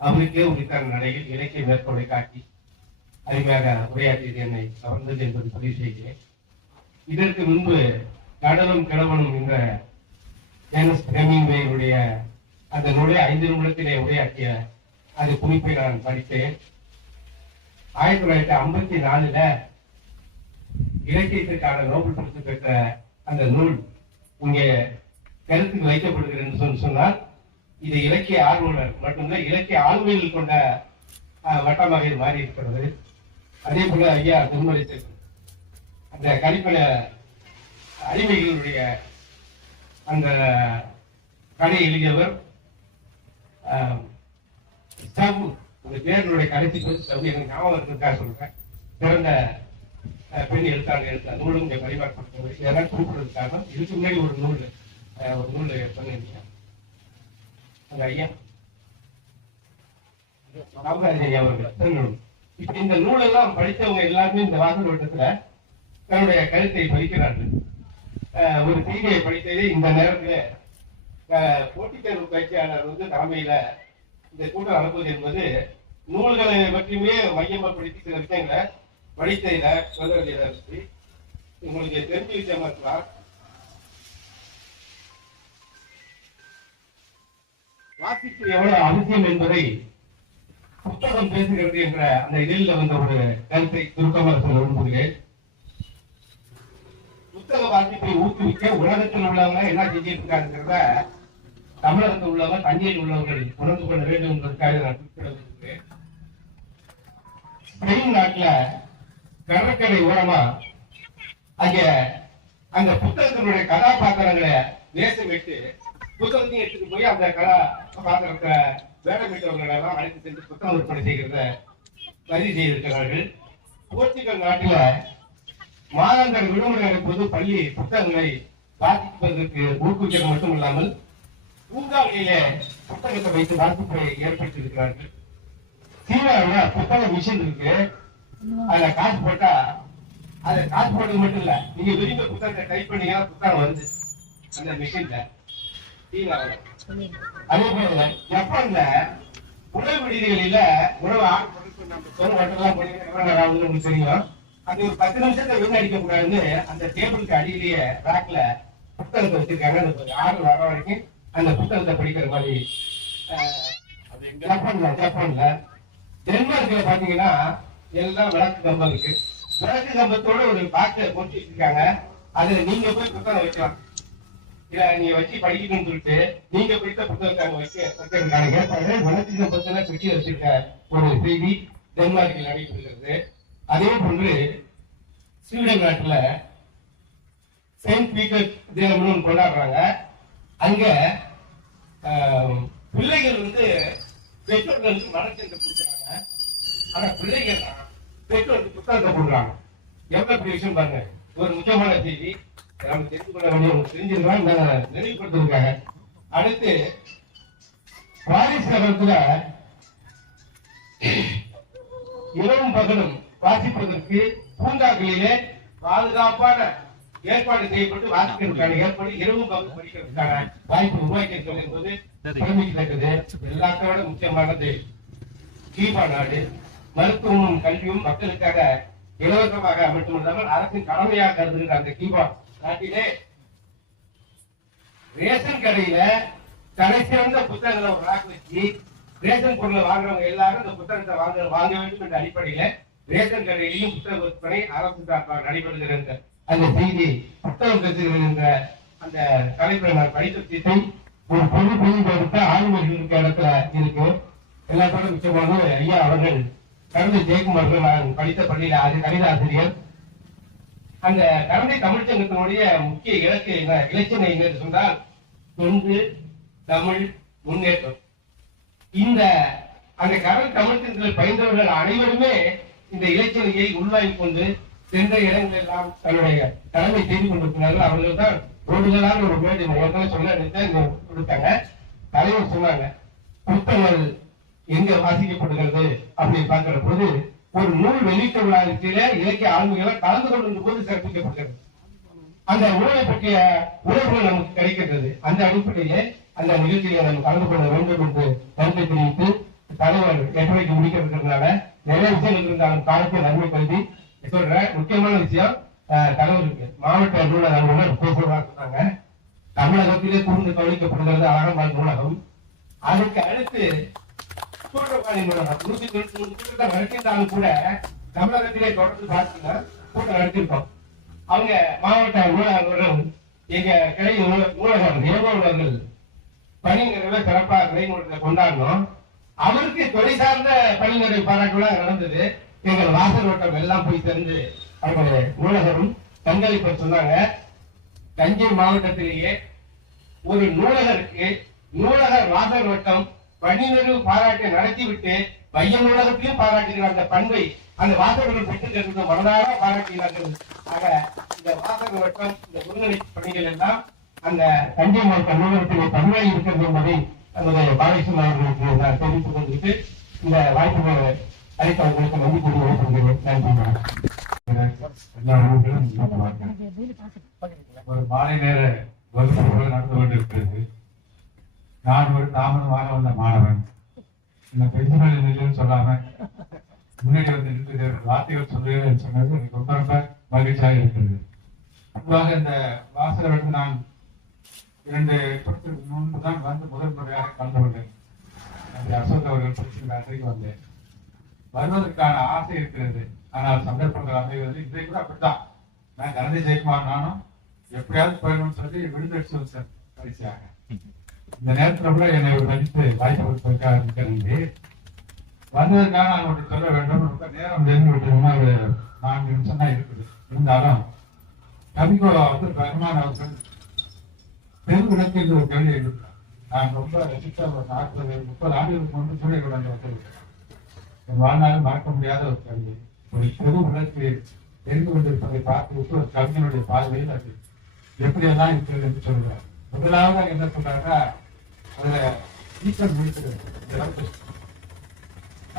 அவருக்கே உரித்தான நடையில் இலக்கிய மேற்கோளை காட்டி அருமையாக உரையாற்றியது என்னை கவர்ந்தது என்பது பதிவு செய்கிறேன். இதற்கு முன்பு கடலும் கிழவனும் என்ற ஹெமிங்வேயுடைய அந்த நூலை 5 நிமிடத்திலே உரையாற்றிய அது குறிப்பை நான் படித்தேன். 1954 இலக்கியத்திற்கான நோபல் பரிசு பெற்ற அந்த நூல் இங்கே கருத்துக்கு வைக்கப்படுகிறது என்று சொன்னால் இது இலக்கிய ஆர்வலர் மட்டும்தான் இலக்கிய ஆளுமையில் கொண்ட வட்டமாக இது மாறி இருக்கிறது. அதே போல ஐயா திருமலை அந்த கணிப்பட அடிமைகளுடைய அந்த கதை எழுதியவர் பேர்களுடைய கடைசி எனக்கு ஞாபகம் இருக்கிறதுக்காக சொல்றேன். பிறந்த பெண் எழுத்தாளர் நூலும் இங்கே பரிமாறப்பட்டது. இதெல்லாம் கூப்பிடுறதுக்காக இதுக்கு முன்னாடி ஒரு நூல் பண்ணிருக்கீங்க அந்த ஐயா அவர்கள். இப்ப இந்த நூலெல்லாம் படித்தவங்க எல்லாருமே இந்த வாசல் வட்டத்துல தன்னுடைய கருத்தை படிக்கிறார்கள். ஒரு செய்தியை படித்ததே இந்த நேரத்துல போட்டித் தேர்வு பயிற்சியாளர் தலைமையில இந்த கூட்டம் நடப்பது என்பது நூல்களை பற்றியுமே மையப்படுத்தி சில விஷயங்களை படித்ததில சொல்ல வேண்டியதா இருக்கு. உங்களுக்கு தெரிஞ்ச விஷயமா இருக்கலாம். வாசிப்பு எவ்வளவு அவசியம் என்பதை புத்தகம் பேசுகிறது என்ற அந்த இதழில் வந்த ஒரு கருத்தை சுருக்கமாக சொல்ல விரும்புகிறேன். புத்தக வாசிப்பை ஊக்குவிக்க உலகத்தில் உள்ளவங்க என்ன செஞ்சிட்டு இருக்காங்கிறத தமிழகத்தில் உள்ளவங்க தண்ணீர் உள்ளவர்கள் உணர்ந்து கொள்ள வேண்டும் என்பதற்காக நான் குறிப்பிட விரும்புகிறேன். ஸ்பெயின் நாட்டுல கடற்கரை ஓரமா அந்த புத்தகத்தினுடைய கதாபாத்திரங்களை வேஷம் விட்டு புத்தகத்தையும் எடுத்துட்டு போய் அந்த கதாபாத்திரத்தை வேடமிட்டவர்களை எல்லாம் அழைத்து சென்று புத்தகம் விற்பனை செய்கிறத பதிவு செய்திருக்கிறார்கள். போர்ச்சுகல் நாட்டில மாதாந்திர விடுமுறை போது பள்ளி புத்தகங்களை வாசிப்பதற்கு ஊக்குவிக்கிறது மட்டும் இல்லாமல் பூங்காவிலே புத்தகத்தை வைத்து வாசிப்பை ஏற்படுத்தி இருக்கிறார்கள். சீனாவில் புத்தக மிஷின் இருக்கு. அதுல காசு போட்டா அது காசு போட்டது மட்டும் இல்ல, நீங்க விரும்ப புத்தகத்தை டைப் பண்ணீங்கன்னா புத்தகம் வருது அந்த மிஷின்ல. அதே போல ஜப்பான்ல உணவு விடுதிகளில உணவு ஆர்டர் பண்ணி நம்ம சொல் ஹோட்டல்லாம் போனீங்கன்னா தெரியும், அது ஒரு 10 நிமிஷத்தை வீண் அடிக்க கூடாதுன்னு அந்த டேபிளுக்கு அடியிலேயே ரேக்ல புத்தகத்தை வச்சிருக்காங்க. அந்த ஆர்டர் வர வரைக்கும் அந்த புத்தகத்தை படிக்கிற மாதிரி. ஜப்பான்ல டென்மார்க்ல பாத்தீங்கன்னா எல்லாம் விளக்கு கம்பம் இருக்கு. விளக்கு கம்பத்தோட ஒரு பாக்ஸ போட்டு வச்சிருக்காங்க. அதுல நீங்க போய் புத்தகம் வைக்கலாம், இல்ல நீங்க வச்சு படிக்கணும்னு சொல்லிட்டு நீங்க படித்த புத்தகத்தை அங்க வைக்கிறதுக்கான ஏற்பாடு விளக்கு கம்பத்துல கட்டி வச்சிருக்க ஒரு செய்தி டென்மார்க்கில் நடைபெறுகிறது. அதே போன்று ஸ்வீடன் நாட்டுல செயின்ட் பீட்டர் தினம்னு கொண்டாடுறாங்க. அங்க பிள்ளைகள் பெற்றோர்களுக்கு மனச்சென்று கொடுக்குறாங்க. ஆனா பிள்ளைகள் பெற்றோருக்கு புத்தகத்தை கொடுக்குறாங்க. எவ்வளவு பெரிய விஷயம் பாருங்க. ஒரு முக்கியமான செய்தி நம்ம தெரிந்து கொள்ள வேண்டிய தெரிஞ்சிருக்காங்க நினைவுபடுத்திருக்காங்க. அடுத்து பாரிஸ் நகரத்துல இரவும் பகலும் வாசிப்பதற்கு பூங்காக்களிலே பாதுகாப்பான ஏற்பாடு செய்யப்பட்டு வாசிக்கிறதுக்கான ஏற்பாடு இரவும் பகலும் படிக்கிறதுக்கான வாய்ப்பு உருவாக்கி என்பது பெருமைக்குத்தக்கது. எல்லாத்தோட முக்கியமானது கீபா நாடு. மருத்துவமும் கல்வியும் மக்களுக்காக இலவசமாக மட்டுமல்லாமல் அரசின் கடமையாக கருதுகிற அந்த கீபா நாட்டிலே ரேஷன் கடையில தலை சிறந்த புத்தகங்களை ஒரு ராக் வச்சு ரேஷன் பொருளை வாங்குறவங்க எல்லாரும் இந்த புத்தகத்தை வாங்க வேண்டும் என்ற அடிப்படையில ரேஷன் கடையிலையும் புத்தக விற்பனை அரசு சார்பாக நடைபெறுகிற அந்த செய்தி புத்தகம் பேசுகிற அந்த தலைப்புல நான் படித்த செய்தி ஒரு பொது பொதுப்படுத்த ஆளுமைகள் இருக்க இடத்துல இருக்கு. எல்லாத்தோட முக்கியமான ஐயா அவர்கள் கருந்தை ஜெயக்குமார்கள் நான் படித்த பள்ளியில கணித ஆசிரியர். அந்த கரந்தை தமிழ்ச்சங்கத்தினுடைய முக்கிய இலக்கு இலச்சினை என்ன சொன்னால் தொண்டு தமிழ் முன்னேற்றம். இந்த அந்த கரந்தை தமிழ்ச்சங்கத்தில் பயின்றவர்கள் அனைவருமே இந்த இலச்சினையை உள்வாங்கி கொண்டு சென்ற இடங்கள் எல்லாம் தன்னுடைய கடமை செய்து கொண்டிருக்கிறார்கள். அவர்கள் தான் ஓடுதலான ஒரு மேடை சொல்ல கொடுத்தாங்க. தலைவர் சொன்னாங்க புத்தகங்கள் எங்க வாசிக்கப்படுகிறது அப்படின்னு பார்க்கிற போது ஒரு நூல் வெளியிட்ட விழாவிற்கில இலக்கிய ஆளுமைகளை கலந்து கொண்டிருந்த போது சிறப்பிக்கப்படுகிறது. அந்த உணவை பற்றிய உணர்வுகள் நமக்கு கிடைக்கின்றது. அந்த அடிப்படையிலே அந்த நிகழ்ச்சியில நம்ம கலந்து கொள்ள வேண்டும் என்று கருத்தை தெரிவித்து தலைவர் 8 மணிக்கு முடிக்க இருக்கிறதுனால நிறைய விஷயங்கள் இருந்தாலும் காலத்தை நன்மை கருதி சொல்ற முக்கியமான விஷயம் தலைவருக்கு மாவட்ட நூலக அலுவலர் சொன்னாங்க. தமிழகத்திலே கூர்ந்து கவனிக்கப்படுகிறது அழகம்பாள் நூலகம். அதுக்கு அடுத்து சூழப்பாடி நூலகம் 193 நடத்திருந்தாலும் கூட தமிழகத்திலே தொடர்ந்து பார்த்தீங்கன்னா கூட்டம் நடத்திருக்கோம். அவங்க மாவட்ட நூலக அலுவலர் எங்க கிளை நூலகம் ஏகோவலர்கள் பணி நிறைவே சிறப்பாக கிளை கொண்டாடணும். அவருக்கு துறை சார்ந்த பணி நிறைவு பாராட்டுலாம் நடந்தது. எங்கள் வாசல் வட்டம் எல்லாம் போய் சேர்ந்து அவங்களுடைய நூலகரும் பங்களிப்ப சொன்னாங்க. தஞ்சை மாவட்டத்திலேயே ஒரு நூலகருக்கு நூலகர் வாசல் வட்டம் பணி நிறைவு பாராட்டை நடத்திவிட்டு மைய நூலகத்திலும் பாராட்டுகிற அந்த பண்பை அந்த வாசகர்கள் பெற்று மனதாக பாராட்டுகிறார்கள். ஆக இந்த வாசக வட்டம் இந்த ஒருங்கிணைப்பு பணிகள் எல்லாம் அந்த தஞ்சை மாவட்ட நூலகத்திலே தமிழாக இருக்கிறது என்பதை நம்முடைய பாலகிருஷ்ணன் அவர்களுக்கு நான் தெரிவித்துக் கொண்டிருக்கு. இந்த வாய்ப்பு அளித்தவர்களுக்கு நன்றி கூறி வைக்கின்றேன். ஒரு மாலை நேர வகுப்பு நடந்து கொண்டிருக்கிறது. நான் ஒரு தாமதமாக வந்த மாணவன். இந்த பெருமாள் நிலையம் சொல்லாம முன்னாடி வந்து நின்று வார்த்தைகள் சொல்லுகிறேன் சொன்னது எனக்கு ரொம்ப ரொம்ப மகிழ்ச்சியாக இருக்கிறது. பொதுவாக இந்த வாசலை வந்து நான் 2 வருடத்துக்கு முன்பு தான் வந்து முதல் முறையாக கலந்து கொண்டேன். அசோக் அவர்கள் பேசுகிற அன்றைக்கு வந்தேன். வருவதற்கான ஆசை இருக்கிறது, ஆனால் சந்தர்ப்பங்கள் அமைவது இன்றைக்கு கூட அப்படித்தான். நான் கரந்தை ஜெயக்குமார் நானும் எப்படியாவது போயணும்னு சொல்லி விழுந்தடிச்சு வச்சேன் பரிசையாக. இந்த நேரத்தில் கூட என்னை மதித்து வாய்ப்பு கொடுப்பதற்காக இருக்கிறது. வந்ததற்காக நான் ஒன்று சொல்ல வேண்டும். ரொம்ப நேரம் நெருங்கி விட்டோம்னா ஒரு 4 நிமிஷம் தான் இருக்குது. இருந்தாலும் கவிக்கோ வந்து பெருமான் அவர்கள் தெருவிடத்தில் ஒரு கேள்வி எழுதுகிறார். நான் ரொம்ப ரசித்த ஒரு 40-30 ஆண்டுகளுக்கு முன்பு சூழல் வந்திருக்கேன். என் வாழ்நாளில் மறக்க முடியாத ஒரு கல்வி. ஒரு பெரு விளக்கு தெரிந்து கொண்டிருப்பதை பார்த்துவிட்டு ஒரு கவிஞனுடைய பார்வையில் அது எப்படியெல்லாம் இருக்கிறது என்று சொல்கிறார். முதலாவது என்ன சொல்றாங்கன்னா, அதுல ஈஸ்வர் முடிக்கிறது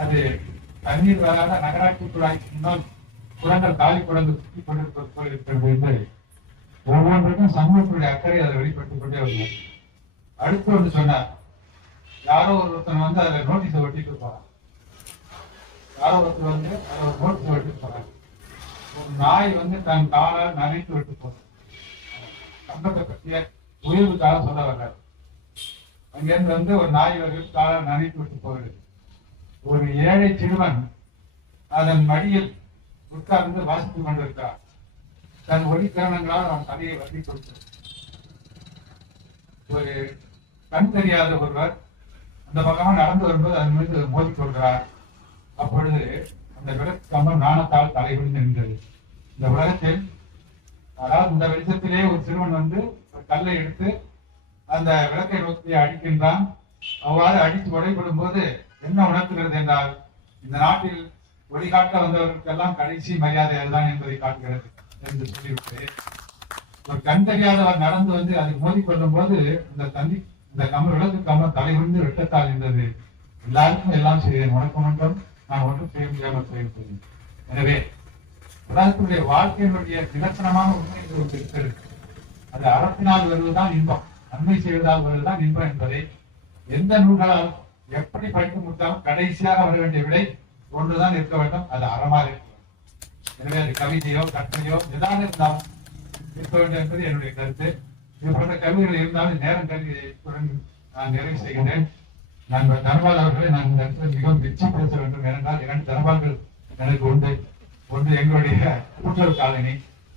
அது தண்ணீர் வராத நகராட்சி குழாய்க்கு முன்னால் குளங்கள் காலி குளங்கள் சுற்றி கொண்டிருப்பது போல் இருக்கிறது என்று ஒவ்வொன்றுக்கும் சமூகத்துடைய அக்கறை அதை வெளிப்படுத்திக் கொண்டே வருவோம். அடுத்து ஒன்று சொன்னார், யாரோ ஒருத்தன் வந்து அதுல நோட்டீஸை ஒட்டிட்டு போறான். யாரோ ஒருத்தர் வந்து அதை ஒரு நோட்டீஸை ஒட்டிட்டு போறாங்க. ஒரு நாய் வந்து தன் காலால் நனைத்து விட்டு போறது. சம்பத்தை பற்றிய உயர்வுக்காக சொல்ல வர்றாரு. அங்கிருந்து வந்து ஒரு நாய் வருது, காலால் நனைத்து விட்டு போகிறது. ஒரு ஏழை சிறுவன் அதன் மடியில் உட்கார்ந்து வாசித்துக் கொண்டிருக்கிறார். தன் ஒளிக்கிரணங்களால் அவன் தலையை வட்டி கொடுத்தார். ஒரு கண் தெரியாத ஒருவர் அந்த பக்கமாக நடந்து வரும்போது அதன் மீது மோதிக்கொள்கிறார். அப்பொழுது அந்த விளக்கு கம்பம் நாணத்தால் தலைகுனிந்து நின்றது. இந்த உலகத்தில், அதாவது இந்த வெளிச்சத்திலே ஒரு சிறுவன் வந்து ஒரு கல்லை எடுத்து அந்த விளக்கை நோக்கி அடிக்கின்றான். அவ்வாறு அடித்து உடைபடும் போது என்ன உணர்த்துகிறது என்றால், இந்த நாட்டில் வழிகாட்ட வந்தவர்களுக்கெல்லாம் கடைசி மரியாதை அதுதான் என்பதை காட்டுகிறது என்று சொல்லிவிட்டு, ஒரு கண் தெரியாதவர் நடந்து வந்து அதை மோதிக்கொள்ளும் போது இந்த விளக்கு கம்பம் தலைகுனிந்து வெட்டத்தால் இருந்தது. எல்லாருக்கும் எல்லாம் செய்தேன், உனக்கு ஒன்றும் நான் ஒன்றும் செய்ய முடியாமல் போயிருப்பது. எனவே உலகத்துடைய வாழ்க்கையினுடைய நிலத்தனமான உண்மை ஒன்று இருக்கிறது. அது அறத்தினால் வருவதுதான் இன்பம், நன்மை செய்வதால் வருவதுதான் இன்பம் என்பதை எந்த நூல்களால் எப்படி படித்து முடித்தாலும் கடைசியாக வர வேண்டிய விடை ஒன்றுதான் இருக்க வேண்டும், அது அறமாக இருக்க வேண்டும். எனவே அது கவிதையோ கற்பனையோ எதாக இருந்தாலும் இருக்க வேண்டும் என்பது என்னுடைய கருத்து. இது போன்ற கவிதைகள் இருந்தாலும் நேரம் கல்வி நான் நிறைவு செய்கின்றேன். நண்பர் தனபால் அவர்களை நான் இந்த இடத்துல மிகவும் வெற்றி பேச வேண்டும். ஏனென்றால் 2 தனபால்கள் எனக்கு உண்டு. ஒன்று எங்களுடைய கூட்டுறவு காலனி,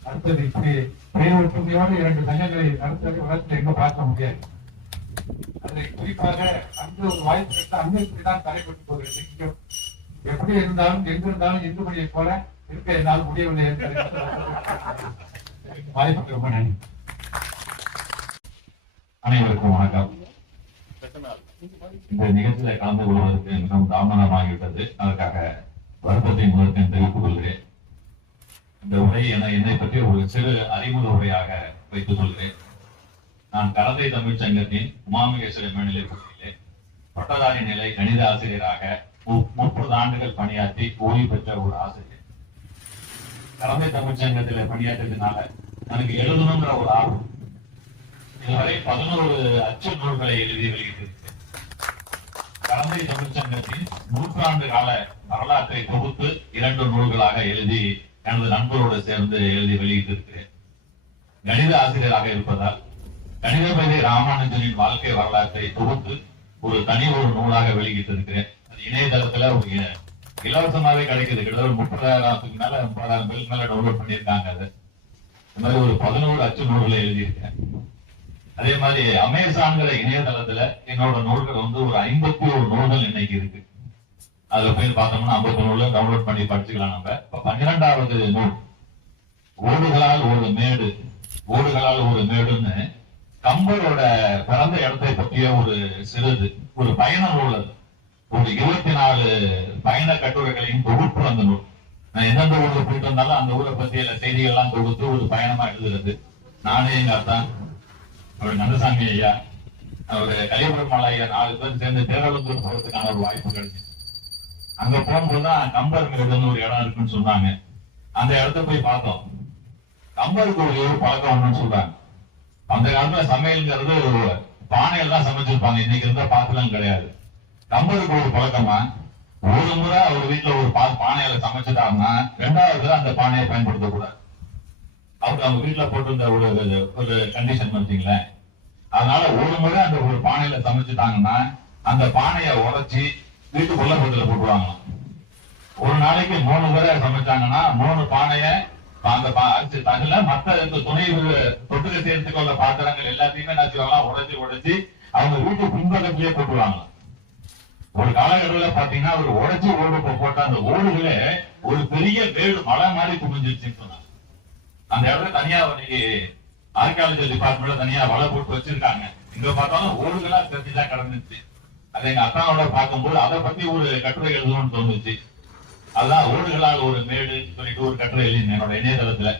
அடுத்தது இப்படி பெயர் ஒற்றுமையோடு 2 சங்கங்களை நடத்த உலகத்தில் எங்க பார்க்க முடியாது. அதை குறிப்பாக அந்த ஒரு வாய்ப்பு கேட்டால் அங்கே இப்படிதான் தலைப்பட்டு போகிறது. இங்கே எப்படி இருந்தாலும் எங்கிருந்தாலும் இந்துமணியை போல இருக்க என்னால் முடியவில்லை என்பதை வாய்ப்புக்கு ரொம்ப நன்றி. அனைவருக்கும் வணக்கம். இந்த நிகழ்ச்சியில கலந்து கொள்வதற்கு மிகவும் தாமதமாகிவிட்டது. அதற்காக வருத்தத்தை முதற்கண் தெரிவித்துக் கொள்கிறேன். இந்த உரை என்னை பற்றி ஒரு சிறு அறிமுக உரையாக வைத்துக் கொள்கிறேன். நான் கரந்தை தமிழ் சங்கத்தின் உமாமகேஸ்வரி மேல்நிலைப் பள்ளியிலே பட்டதாரி நிலை கணித ஆசிரியராக 30 ஆண்டுகள் பணியாற்றி ஓய்வு பெற்ற ஒரு ஆசிரியர். கரந்தை தமிழ் சங்கத்தில் பணியாற்றியதுனால எனக்கு எழுதணுங்கிற ஒரு ஆர்வம். இதுவரை 11 அச்சு நூல்களை எழுதி வெளியிட்டிருக்கிறேன். கரந்தை தமிழ் சங்கத்தின் 100 ஆண்டு கால வரலாற்றை தொகுத்து 2 நூல்களாக எழுதி எனது நண்பரோடு சேர்ந்து எழுதி வெளியிட்டிருக்கிறேன். கணித ஆசிரியராக இருப்பதால் கணிதபதி ராமானுஜனின் வாழ்க்கை வரலாற்றை தொகுத்து ஒரு நூலாக வெளியிட்டிருக்கிறேன். அது இணையதளத்துல ஒரு இலவசமாவே கிடைக்குது. கிட்டத்தட்ட 30,000 மேல 30,000 பேருக்கு மேல டவுன்லோட் பண்ணியிருக்காங்க. அது இந்த மாதிரி ஒரு 11 அச்சு நூல்களை எழுதியிருக்கேன். அதே மாதிரி அமேசான்கிற இணையதளத்துல என்னோட நூல்கள் வந்து ஒரு 51 நூல்கள் இன்னைக்கு இருக்கு. அதுல போய் பார்த்தோம்னா 50 நூல்ல டவுன்லோட் பண்ணி படிச்சுக்கலாம். நம்ம இப்ப 12வது நூல் ஓடுகளால் ஒரு மேடு, ஓடுகளால் ஒரு மேடுன்னு கம்பரோட பிறந்த இடத்தை பற்றிய ஒரு சிறிது ஒரு பயண நூல். அது ஒரு 24 பயண கட்டுரைகளையும் தொகுப்பு அந்த நூல். நான் எந்தெந்த ஊர்ல போயிட்டு வந்தாலும் அந்த ஊரை பற்றிய செய்திகள் எல்லாம் தொகுத்து ஒரு பயணமா எழுதுறது. நானே எங்க அத்தான் அவர் கந்தசாமி ஐயா, அவர் கலியபெருமாள் ஐயா 4 பேர் சேர்ந்து தேரலந்தூர் போறதுக்கான ஒரு வாய்ப்பு கிடைச்சு. அங்க போகும்போதுதான் கம்பர் மேடுன்னு ஒரு இடம் இருக்குன்னு சொன்னாங்க. அந்த இடத்த போய் பார்த்தோம். கம்பருக்கு ஒரு பழக்கம் ஒண்ணுன்னு சொல்றாங்க. அந்த காலத்துல சமையல்ங்கிறது பானையில தான் சமைச்சிருப்பாங்க. இன்னைக்கு இருந்த பாத்திரம் கிடையாது. கம்பருக்கு ஒரு பழக்கமா, ஒரு முறை அவர் வீட்டுல ஒரு பானையில சமைச்சிட்டாருன்னா 2வது அந்த பானையை பயன்படுத்தக்கூடாது. அவங்க வீட்டுல போட்டிருந்த ஒரு கண்டிஷன் வச்சுங்களேன். அதனால ஒரு முறை அந்த ஒரு பானையில சமைச்சிட்டாங்கன்னா அந்த பானையை உடைச்சி வீட்டுக்குள்ள போட்டுருவாங்க. ஒரு நாளைக்கு 3 முறை சமைச்சாங்கன்னா 3 பானைய அந்த தகுல மற்ற துணை தொட்டுக்க சேர்த்துக்கு உள்ள பாத்திரங்கள் எல்லாத்தையுமே என்ன செய்வாங்க, உடைச்சு அவங்க வீட்டு பின்பக்கத்திலேயே போட்டுருவாங்க. ஒரு காலகட்டத்துல பாத்தீங்கன்னா ஒரு உடைச்சு ஓடு போட்ட அந்த ஓடுகளே ஒரு பெரிய வேடு மலை மாதிரி குமிஞ்சிருச்சுன்னு சொன்னாங்க. அந்த இடத்துல தனியா இன்னைக்கு ஆர்கியாலஜி டிபார்ட்மெண்ட்ல தனியா வலை போட்டு வச்சிருக்காங்க. இங்க பார்த்தாலும் ஓடுகளா தெரிஞ்சுதான் கிடந்துச்சு. அதை எங்க அத்தாவோட பார்க்கும்போது அதை பத்தி ஒரு கட்டுரை எழுதணும்னு தோணுச்சு. அதுதான் ஓடுகளால் ஒரு மேடு சொல்லிட்டு ஒரு கட்டுரை எழுதினேன் என்னோட இணையதளத்துல.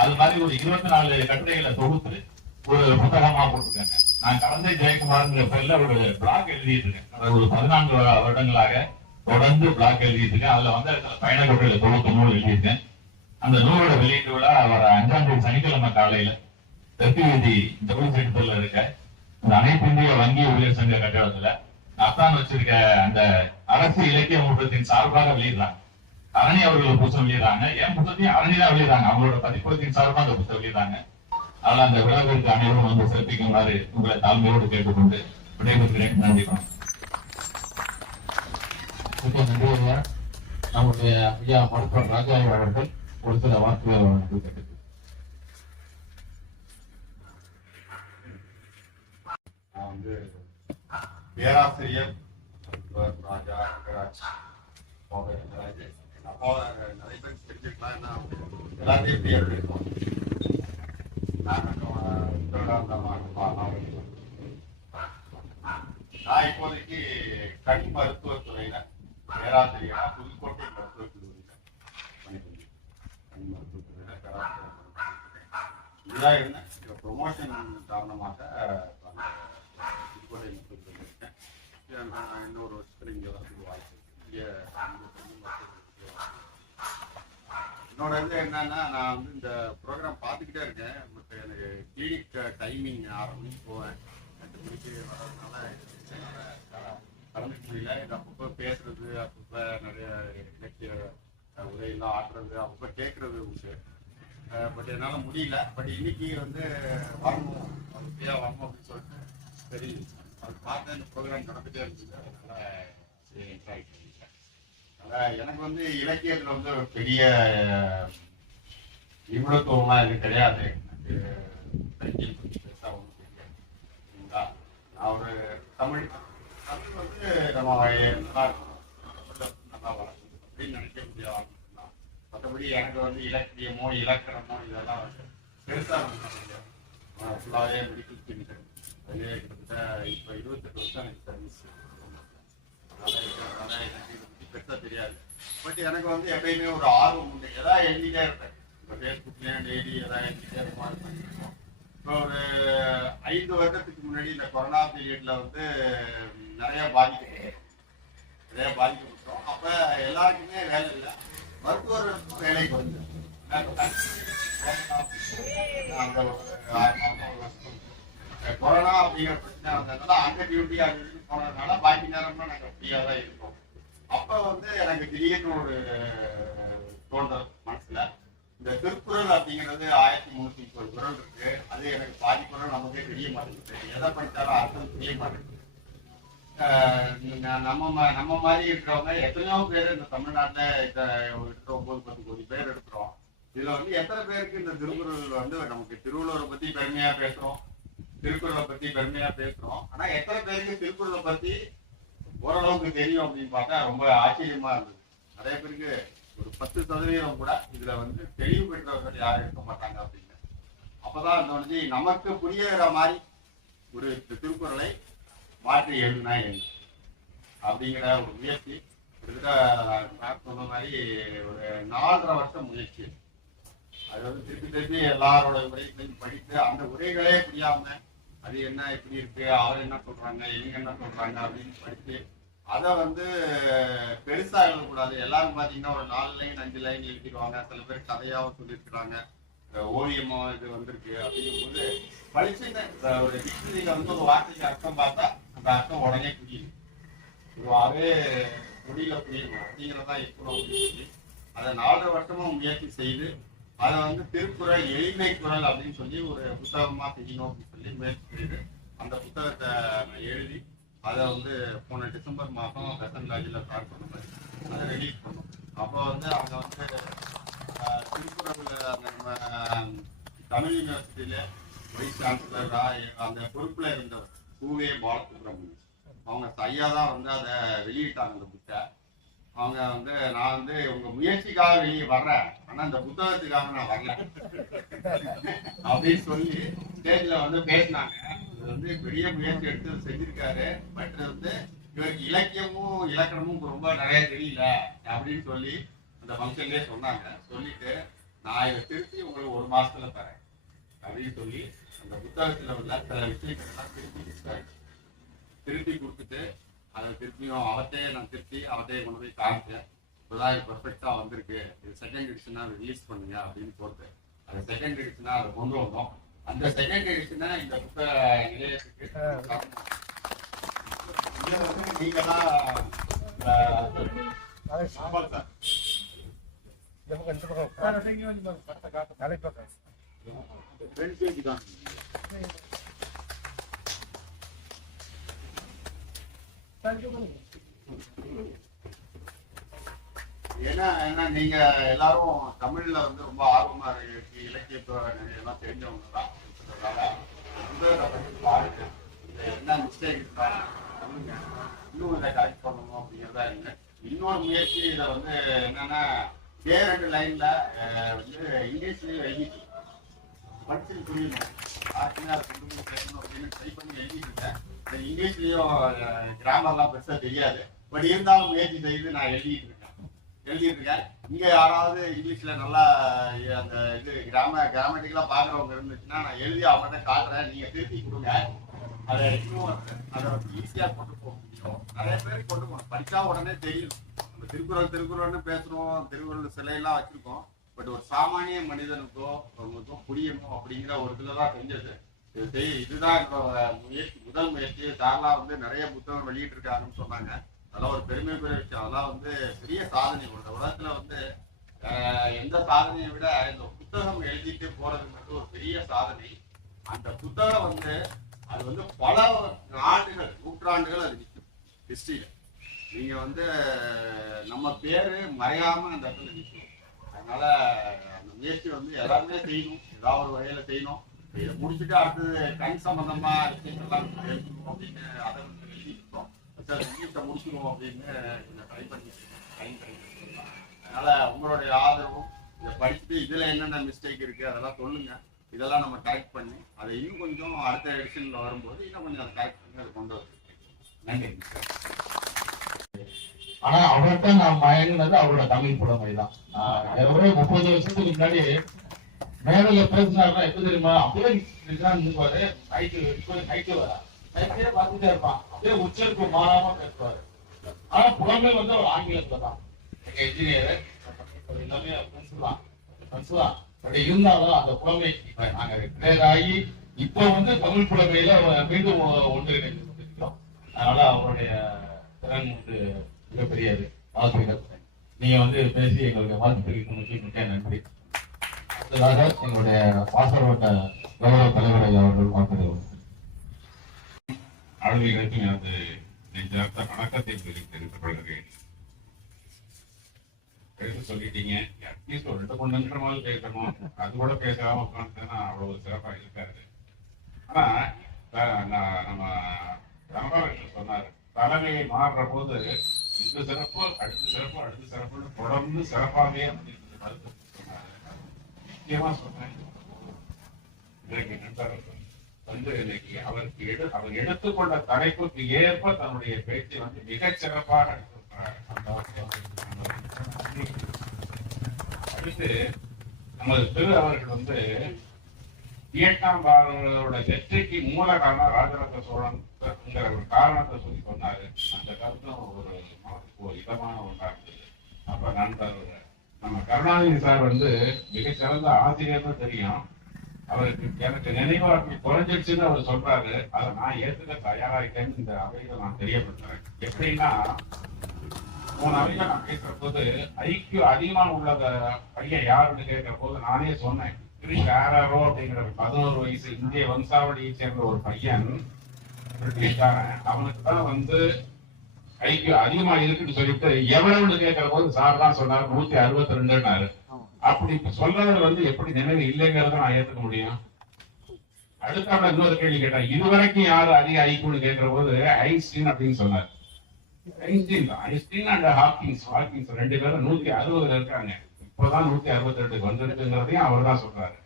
அது மாதிரி ஒரு 24 கட்டுரைகளை தொகுத்து ஒரு புத்தகமா போட்டிருக்காங்க. நான் கரந்தை ஜெயக்குமார்ங்கிற பேர்ல ஒரு பிளாக் எழுதிட்டு இருக்கேன். ஒரு 14 வருடங்களாக தொடர்ந்து பிளாக் எழுதிட்டு இருக்கேன். அதுல வந்து பயணக்கட்டுரையில 90 நூல் எழுதியிருக்கேன். அந்த நூலோட வெளியீட்டு விழா வர 5ஆம் தேதி சனிக்கிழமை காலையில தெற்கு வீதி ஜவுளி செக்டர்ல இருக்க இந்த அனைத்து இந்திய வங்கி ஊழியர் சங்க கட்டடத்துல அத்தான் வச்சிருக்க அந்த அரசு இலக்கிய மூலத்தின் சார்பாக வெளியிடுறாங்க. அரணி அவர்கள் புத்தகம் வெளியிடுறாங்க. என் புத்தகத்தையும் அரணி தான் வெளியிடுறாங்க. அவங்களோட பதிப்பகத்தின் சார்பாக அந்த புத்தகம் வெளியிடுறாங்க. அதனால அந்த விழாவிற்கு அனைவரும் வந்து சிறப்பிக்குமாறு உங்களை தாழ்மையோடு கேட்டுக்கொண்டு விடைபெறுகிறேன். நன்றி. நன்றி ஐயா. நம்முடைய ஐயா மருத்துவர் ராஜா அவர்கள் ஒரு சில வார்த்தைகளை வழங்கி கேட்டு நான் வந்து பேராசிரியர் ராஜா ரங்கராஜ் அப்பாவை நிறைய பேர் தெரிஞ்சுக்கலாம். ஏன்னா எல்லாத்தையும் பேர் இருக்கோம். நான் இப்போதைக்கு கண் மருத்துவத்துறையில பேராசிரியரா புதுக்கோட்டை மருத்துவக் கல்லூரியில பணிபுரியும். கண் மருத்துவத்துறையில பேராசிரியர் இதுதான் இருந்தேன். ப்ரொமோஷன் காரணமாக புதுக்கோட்டை மருத்துவக் கல்லூரி இருக்கேன். இன்னொரு வருஷத்துல இங்க வரதுக்கு வாய்ப்பு இருக்கு. என்னோட இது என்னன்னா, நான் வந்து இந்த ப்ரோக்ராம் பார்த்துக்கிட்டே இருக்கேன். பட் எனக்கு கிளினிக் டைமிங் 6 மணிக்கு போவேன். 8 மணிக்கு வர்றதுனால கலந்துக்க முடியல. இது அப்பப்போ பேசுறது, அப்பப்போ நிறைய இலக்கிய உரையெல்லாம் ஆடுறது, அப்பப்போ கேட்கறது உண்டு. பட் என்னால் முடியல. பட் இன்னைக்கு வந்து வரணும், வசதியாக வரணும் அப்படின்னு சொல்லிட்டு சரி அது பார்த்து இந்த ப்ரோக்ராம் நடந்துகிட்டே இருந்தது. அதனால் எனக்கு வந்து இலக்கியத்தில் வந்து ஒரு பெரிய நிபுணத்துவமாக இது கிடையாது. எனக்கு பெருசாக ஒன்றும் தெரியாது. நான் ஒரு தமிழ் வந்து நம்ம நல்லா இருக்கணும், நல்லா வளர்க்கணும் அப்படின்னு நினைக்க முடியாது. மற்றபடி எனக்கு வந்து இலக்கியமோ இலக்கணமோ இதெல்லாம் வந்து பெருசாக வந்து ஃபுல்லாகவே மெடிக்கல் ஃபீல்டு அதுலேயே கிட்டத்தட்ட இப்போ 28 வருஷம் எனக்கு சர்வீஸ். அதனால் எனக்கு இதை பற்றி பெருசாக தெரியாது. பட் எனக்கு வந்து எப்பயுமே ஒரு ஆர்வம் உண்டு. எதாவது எழுதிட்டே இருப்பேன். இப்போ ஃபேஸ்புக்லேயும் டெய்லி எதாவது எழுதிட்டே இருப்பேன். இப்போ ஒரு 5 வருடத்துக்கு முன்னாடி இந்த கொரோனா பீரியட்ல வந்து நிறைய பாதிக்கப்பட்டோம். அப்போ எல்லாருக்குமே வேலை இல்லை, மருத்துவர்களுக்கும் வேலை குறைஞ்சு. கொரோனா அப்படிங்கிற பிரச்சனை வந்ததுனால அங்க டியூட்டி அப்படின்னு போனதுனால பாக்கி நேரம்லாம் நாங்கள் ஃப்ரீயாக தான் இருக்கோம். அப்போ வந்து எனக்கு திடீர்னு ஒரு தோன்றல் மனசுல, இந்த திருக்குறள் அப்படிங்கிறது 1330 குறள் இருக்கு. அது எனக்கு பாதி குறள் நமக்கே தெரிய மாட்டேங்குது. எதை படித்தாலும் அர்த்தம் தெரிய மாட்டேங்குது. நம்ம மாதிரி இருக்கிறவங்க எத்தனையோ பேர் இந்த தமிழ்நாட்டில் இந்த 9-10 கோடி பேர் இருக்கிறோம். இதுல வந்து எத்தனை பேருக்கு இந்த திருக்குறள் வந்து நமக்கு திருவள்ளுவரை பத்தி பெருமையா பேசுறோம், திருக்குறளை பத்தி பெருமையா பேசுறோம். ஆனா எத்தனை பேருக்கு திருக்குறளை பத்தி ஓரளவுக்கு தெரியும் அப்படின்னு பார்த்தா ரொம்ப ஆச்சரியமா இருந்தது. நிறைய பேருக்கு ஒரு 10% கூட இதுல வந்து தெளிவு பெற்றவர்கள் யாரும் இருக்க மாட்டாங்க அப்படின்னு. அப்பதான் தோணுச்சு, நமக்கு புரியுற மாதிரி ஒரு திருக்குறளை மாற்றி எழுதுனா என்ன அப்படிங்கிற ஒரு முயற்சி. கிட்டத்தட்ட சொன்ன மாதிரி ஒரு 4.5 வருஷம் முயற்சி. அது வந்து திருப்பி எல்லாரோட உரைகளையும் படித்து அந்த உரைகளே புரியாம அது என்ன இப்படி இருக்கு, அவர் என்ன சொல்றாங்க, இவங்க என்ன சொல்றாங்க அப்படின்னு படித்து அதை வந்து பெருசா எழுதக்கூடாது. எல்லாரும் பாத்தீங்கன்னா ஒரு 4 லைன் 5 லைன் எழுதிடுவாங்க. சில பேர் கதையாவும் சொல்லியிருக்கிறாங்க, ஓவியமோ இது வந்திருக்கு. அப்படிங்கும்போது படிச்சு ஒரு டிக்ஷனரியில வந்து ஒரு வார்த்தைக்கு அர்த்தம் பார்த்தா அந்த அர்த்தம் உடனே புரியுது. அதுவே முடியல புரியணும் அப்படிங்கிறதா இருக்கணும் அப்படின்னு சொல்லி அதை 4.5 வருஷமா முயற்சி செய்து அதை வந்து திருக்குறள் எளிமை குறள் அப்படின்னு சொல்லி ஒரு புத்தகமா செய்யணும் அப்படின்னு சொல்லி முயற்சி செய்து அந்த புத்தகத்தை எழுதி அதை வந்து போன டிசம்பர் மாதம் பெசன் லாஜில் ஸ்டார்ட் பண்ண மாதிரி அதை ரிலீஸ் பண்ணோம். அப்போ வந்து அவங்க வந்து திருக்குறள் அந்த நம்ம தமிழ் யூனிவர்சிட்டியில வைஸ் சான்சலரா அந்த பொறுப்புல இருந்தவர் பூவே பாலசுப்ரமணியம் அவங்க ஐயா தான் வந்து அதை வெளியிட்டாங்க. அந்த புக்கை அவங்க வந்து நான் வந்து உங்க முயற்சிக்காக வெளியே வர்றேன், ஆனா இந்த புத்தகத்துக்காக நான் வரல அப்படின்னு சொல்லி ஸ்டேஜ்ல வந்து பேசினாங்க. இது வந்து பெரிய முயற்சி எடுத்து செஞ்சிருக்காரு. பட் வந்து இவருக்கு இலக்கியமும் இலக்கணமும் ரொம்ப நிறைய தெரியல அப்படின்னு சொல்லி அந்த ஃபங்க்ஷன்லேயே சொன்னாங்க. சொல்லிட்டு நான் இதை திருப்பி உங்களுக்கு 1 மாசத்துல தரேன் அப்படின்னு சொல்லி அந்த புத்தகத்துல உள்ள சில விஷயங்கள்லாம் திருப்பி கொடுத்துட்டு அதை திருப்பியும் அவர்கிட்டயே கொண்டு போய் காமிச்சேன். இப்போதான் இது பெர்ஃபெக்டாக வந்திருக்கு, இது செகண்ட் எடிஷனா ரிலீஸ் பண்ணுங்க அப்படின்னு போட்டு அது செகண்ட் எடிஷனா அதை கொண்டு வந்தோம். அந்த செகண்ட் எடிஷனை இந்த புத்தக நிலையத்துக்கு நீங்களாம் ஏன்னா நீங்க எல்லாரும் தமிழ்ல வந்து ரொம்ப ஆர்வமா இருக்கு, இலக்கியத்தை எல்லாம் தெரிஞ்சவங்க தான். என்ன மிஸ்டேக் இருக்கா சொல்லுங்க, இன்னும் இதை கரெக்ட் பண்ணணும் அப்படிங்கிறதா இல்லை. இன்னொரு முயற்சி இதை வந்து என்னன்னா 2 லைன்ல வந்து இங்கிலீஷ்லயும் எழுதிட்டு படிச்சு புரியணும், ஆர்டினா கொண்டு கேட்கணும் அப்படின்னு ட்ரை பண்ணி எழுதிட்டு இருக்கேன். இங்கிலீஷ்லயும் கிராமர்லாம் பெருசா தெரியாது, பட் இருந்தாலும் முயற்சி செய்து நான் எழுதிட்டு இருக்கேன். இங்க யாராவது இங்கிலீஷ்ல நல்லா அந்த இது கிராமட்டிக்கலா பாக்குறவங்க இருந்துச்சுன்னா நான் எழுதி அவங்ககிட்ட காட்டுறேன், நீங்க திருப்பி கொடுங்க. அதை இன்னும் அதை ஈஸியா கொண்டு போக முடியும், நிறைய பேருக்கு கொண்டு போகணும். படிச்சா உடனே தெரியும். நம்ம திருக்குறள்னு பேசுறோம், திருக்குறள் சிலையெல்லாம் வச்சிருக்கோம், பட் ஒரு சாமானிய மனிதனுக்கோ அவங்களுக்கும் புரியணும் அப்படிங்கிற ஒரு இதுலதான் செஞ்சது. இதுதான் என்னோட முயற்சி, முதல் முயற்சி. சார்லாம் வந்து நிறைய புத்தகம் வெளியிட்டு இருக்காங்கன்னு சொன்னாங்க, அதெல்லாம் ஒரு பெருமைக்குரிய விஷயம். அதெல்லாம் வந்து பெரிய சாதனை. ஒரு உலகத்துல வந்து எந்த சாதனையை விட இந்த புத்தகம் எழுதிட்டு போறதுங்கிறது ஒரு பெரிய சாதனை. அந்த புத்தகம் வந்து அது வந்து பல ஆண்டுகள், நூற்றாண்டுகள் அது நிற்கும் ஹிஸ்டரியில. நீங்க வந்து நம்ம பேரு மறையாம அந்த இடத்துல நிற்கும். அதனால அந்த முயற்சி வந்து எல்லாருமே செய்யணும், ஏதாவது ஒரு வகையில செய்யணும். இதை முடிச்சுட்டு அடுத்தது கண் சம்பந்தமா விஷயங்கள்லாம் எழுதணும் அப்படின்னு அதை வந்து எழுதிட்டோம். இங்கிலீஷை முடிச்சிடுவோம் அப்படின்னு ட்ரை பண்ணிட்டு. அதனால உங்களுடைய ஆதரவும் இதை படிச்சுட்டு இதுல என்னென்ன மிஸ்டேக் இருக்கு அதெல்லாம் சொல்லுங்க. இதெல்லாம் நம்ம கரெக்ட் பண்ணி அதை இன்னும் கொஞ்சம் அடுத்த எடிஷன்ல வரும்போது இன்னும் கொஞ்சம் அதை கரெக்ட் பண்ணி அதை கொண்டு வரும். நன்றி. ஆனா அவர்கிட்ட நான் மயங்கினது அவரோட தமிழ் புலமை தான். எவ்வளவு 30 வருஷத்துக்கு முன்னாடி மேடையில பேசினாருன்னா எப்படி தெரியுமா, அப்படியே ஹைட்டு வரா ஹைட்டே பார்த்துட்டே இருப்பான், அப்படியே உச்சரிப்பு மாறாம பேசுவாரு. ஆனா புலமை வந்து அவர் ஆங்கிலத்துல தான். எங்க இன்ஜினியர் எல்லாமே தான். அப்படி இருந்தாலும் அந்த புலமை இப்ப நாங்க ரிட்டையர் ஆகி இப்ப வந்து தமிழ் புலமையில மீண்டும் ஒன்றிணைந்து கொண்டிருக்கிறோம். அதனால அவருடைய திறன் வந்து மிகப்பெரியது. வாழ்த்துக்கள். நீங்க வந்து பேசி எங்களுக்கு வாழ்த்து தெரிவிக்கும் மிக நன்றி. அடுத்ததாக எங்களுடைய பாசரோட்ட கௌரவ தலைவர் அவர்கள் வாழ்த்துக்கள். ஆளுமைகளுக்கு எனது நெஞ்சார்ந்த வணக்கத்தை தெரிவித்துக் கொள்கிறேன். பேச சொல்லிட்டீங்க, அட்லீஸ்ட் ஒரு 2-3 நிமிஷமாவது பேசணும். அது கூட பேசாம உட்காந்துன்னா அவ்வளவு சிறப்பா இருக்காது. ஆனா நம்ம ரமகாரன் சொன்னாரு, தலைமையை மாறுற போது இந்த சிறப்பு அடுத்த சிறப்பு அடுத்த சிறப்புன்னு தொடர்ந்து சிறப்பாகவே மறுத்து சொன்னாரு. முக்கியமா சொன்னேன், இன்றைக்கு நண்பர் வந்து இன்னைக்கு அவர் எடுத்துக்கொண்ட தலைப்புக்கு ஏற்ப தன்னுடைய பேச்சை வந்து மிகச் சிறப்பாக அடுத்து நமது திரு அவர்கள் வந்து வியட்நாம் பாரதோட வெற்றிக்கு மூல காரணம் ராஜரத்ன சோழன் ஒரு காரணத்தை சொல்லி சொன்னாரு. அந்த கருத்தும் ஒரு இதமான ஒன்றா இருந்தது. அப்ப நண்பர் நம்ம கருணாநிதி சார் வந்து மிகச்சிறந்த ஆசிரியர்னு தெரியும். அவருக்கு எனக்கு நினைவாற்றல் குறைஞ்சிடுச்சுன்னு அவர் சொல்றாரு. அதை நான் ஏற்றுக்க தயாரா இருக்கேன்னு இந்த அவையில நான் தெரியப்படுத்துறேன். எப்படின்னா 3 அவையில நான் பேசுற போது ஐக்கியூ அதிகமா உள்ள பையன் யாருன்னு கேட்கிற போது நானே சொன்னேன், கிரிஷ் ஆரோ அப்படிங்கிற 11 வயசு இந்திய வம்சாவளியை சேர்ந்த ஒரு பையன் பிரிட்டிஷ்காரன். அவனுக்கு தான் வந்து ஐக்கியூ அதிகமா இருக்குன்னு சொல்லிட்டு எவ்வளவுன்னு கேட்கிற போது சார் தான் சொன்னார் 162ன்னாரு. அப்படி சொல்றவர் வந்து எப்படி நினைவு இல்லைங்கிறத நான் ஏற்றுக்க முடியும். அடுத்த இன்னொரு கேள்வி கேட்டா, இதுவரைக்கும் யாரு அதிக ஐக்கியூன்னு கேட்கிற போது ஐன்ஸ்டீன் அப்படின்னு சொன்னார். ஐன்ஸ்டீன் அண்ட் ஹாக்கிங்ஸ் 2 பேரும் 160 இருக்காங்க. இப்பதான் 162 வந்திருக்குங்கிறதையும் அவர் தான் சொல்றாரு.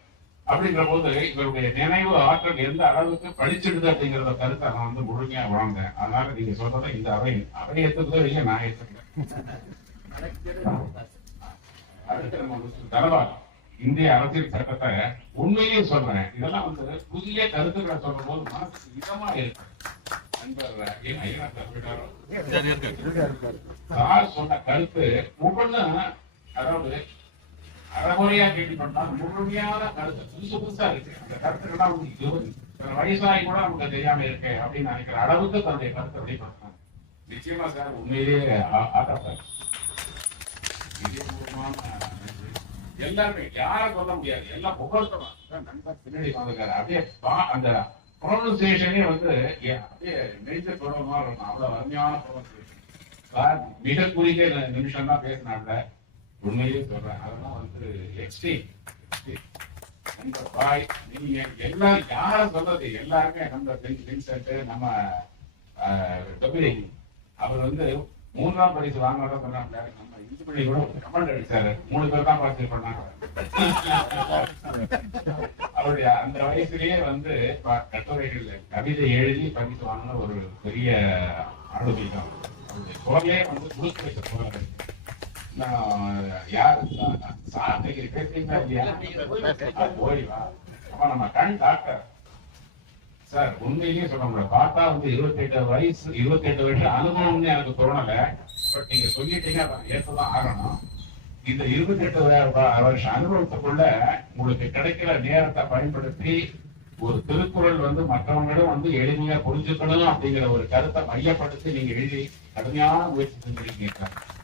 அப்படிங்கிற போது இவருடைய நினைவு ஆற்றல் எந்த அளவுக்கு படிச்சிடுது அப்படிங்கிறத கருத்தை நான் வந்து முழுமையா வாழ்ந்தேன். அதனால நீங்க சொல்றதை இந்த அவை ஏற்றுக்கதோ இல்லை, நான் ஏற்றுக்கிறேன். தரவாக இந்திய அரசியல் சட்டத்தை உண்மையிலேயே சொல்றேன், இதெல்லாம் வந்து புதிய கருத்துக்களை சொல்லும் போது மனசுக்கு இதமா இருக்கு. நண்பர் சார் சொன்ன கருத்து ஒவ்வொன்றும், அதாவது அறகுறையா கேள்விப்பட்டா முழுமையான கருத்து புதுசா இருக்கு. அந்த கருத்துக்கெல்லாம் வயசாகி கூட நமக்கு தெரியாம இருக்கு அப்படின்னு நினைக்கிற அளவுக்கு தன்னுடைய கருத்தை வெளிப்படுத்தினாங்க. நிச்சயமா சார் உண்மையிலேயே ஆட்டப்பாரு. எல்லாருமே யாரும் சொல்ல முடியாது, எல்லாம் புகழ்த்தலாம். நண்பர் பின்னாடி வந்திருக்காரு, அப்படியே அந்த ப்ரொனன்சியேஷனே வந்து அப்படியே மேஜர் ப்ராப்ளமா இருக்கும். அவ்வளவு அருமையான ப்ரொனன்சியேஷன் சார். மிக குறுகிய நிமிஷம் தான் பேசினாங்க. உண்மையிலே சொல்றேன், அதெல்லாம் வந்து எக்ஸ்ட்ரீம். பாய் நீங்க எல்லாம் யார சொல்றது, எல்லாருமே நம்ம வின்சென்ட், நம்ம அவர் வந்து 3ஆம் பரிசு வாங்கினதான் சொன்னாங்க. நம்ம இன்சுபடி கூட கமெண்ட் அடிச்சாரு, 3 பேர் தான் பார்த்து பண்ணாங்க. அவருடைய அந்த வயசுலயே வந்து கட்டுரைகள் கவிதை எழுதி பரிசு வாங்கின ஒரு பெரிய ஆளுமை தான். அவருடைய குரலே வந்து குழுத்து வைத்த குரல். யாரு சார்ந்தகிரி பேசுறீங்களா இல்லையா? ஓய்வா அப்ப நம்ம கண் டாக்டர் சார். உண்மையிலேயே சொல்ல முடியாது, பார்த்தா வந்து 28 வருஷம் அனுபவம்னு எனக்கு தோணல. பட் நீங்க சொல்லிட்டீங்க, ஏற்பதான் ஆகணும். இந்த 28 வருஷ அனுபவத்துக்குள்ள உங்களுக்கு கிடைக்கிற நேரத்தை பயன்படுத்தி ஒரு திருக்குறள் வந்து மற்றவங்களும் வந்து எளிமையா புரிஞ்சுக்கணும் அப்படிங்கிற ஒரு கருத்தை மையப்படுத்தி நீங்க எழுதி கடுமையான முயற்சி செஞ்சிருக்கீங்க.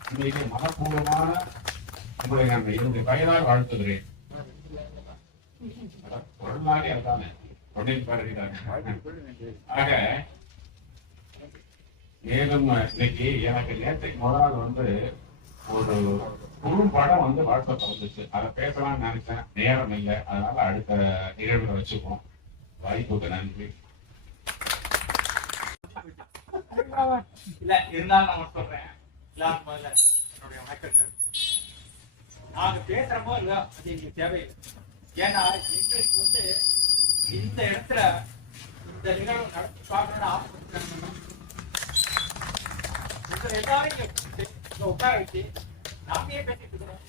உண்மையிலே மனப்பூர்வமான உங்களை நான் 2 வயதால் வாழ்த்துகிறேன். பொருளாலே அதானே பொன்னின் பாரதிதானே. ஆக மேலும் இன்னைக்கு எனக்கு நேற்றுக்கு முதல் வந்து ஒரு குறும்படம் வந்து வாட்ஸ்அப்ல வந்துச்சு. அதை பேசலாம்னு நினைச்சேன், நேரம் இல்லை. அதனால அடுத்த நிகழ்வுல வச்சுப்போம். வாய்ப்புக்கு நன்றி. இல்ல இருந்தாலும் நான் சொல்றேன், எல்லாரும் முதல்ல என்னுடைய வணக்கங்கள். நாங்க பேசுறமோ இல்லையோ அது எங்களுக்கு தேவையில்லை. ஏன்னா எங்களுக்கு வந்து இந்த இடத்துல இந்த நிகழ்வு நடத்தி பார்க்கணும்னு ஆசைப்பட்டு எல்லாரும் இங்க உட்கார வச்சு நாமே பேசிட்டு இருக்கிறோம்.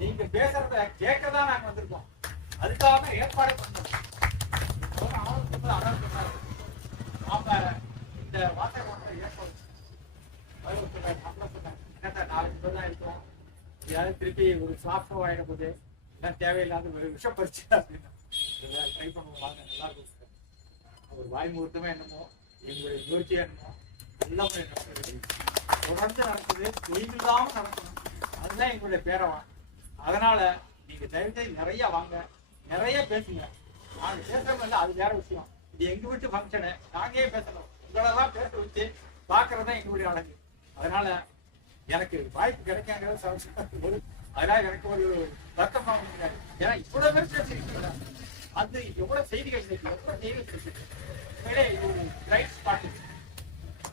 நீங்க பேசுறத கேட்கதான் நாங்க வந்திருக்கோம். அதுக்காக ஏற்பாடு பண்ணோம். நாம இந்த வாசகத்தை ஏற்பாடு நாளைக்கு இருக்கிறோம். ஏதாவது திருப்பி ஒரு சாஃப்டா ஆயிடும் போது எல்லாம் தேவையில்லாத ஒரு விஷம் பறிச்சு அப்படின்னா ட்ரை பண்ணுவோம். வாங்க, நல்லா இருக்கும். ஒரு வாய் முகூர்த்தமே என்னமோ, எங்களுடைய முயற்சியா என்னமோ எல்லாமே தொடர்ந்து நடக்குது, தொழிலாம நடக்கணும். அதுதான் எங்களுடைய பேரவா. அதனால நீங்க தயவுசெய்து நிறைய வாங்க, நிறைய பேசுங்க. நாங்க பேசுறோம், அது வேற விஷயம். இது எங்க வீட்டு ஃபங்க்ஷனு, நாங்களே பேசணும். உங்களெல்லாம் பேச வச்சு பாக்குறதுதான் எங்களுடைய அழகு. அதனால எனக்கு வாய்ப்பு கிடைக்காங்கிறது அதனால எனக்கு ஒரு வருத்தமா முடியாது. ஏன்னா இவ்வளவு பேர் பேசிருக்கீங்க, அது எவ்வளவு செய்திகள் எவ்வளவு செய்திகள் இது ஒரு பிரைட் ஸ்பாட்.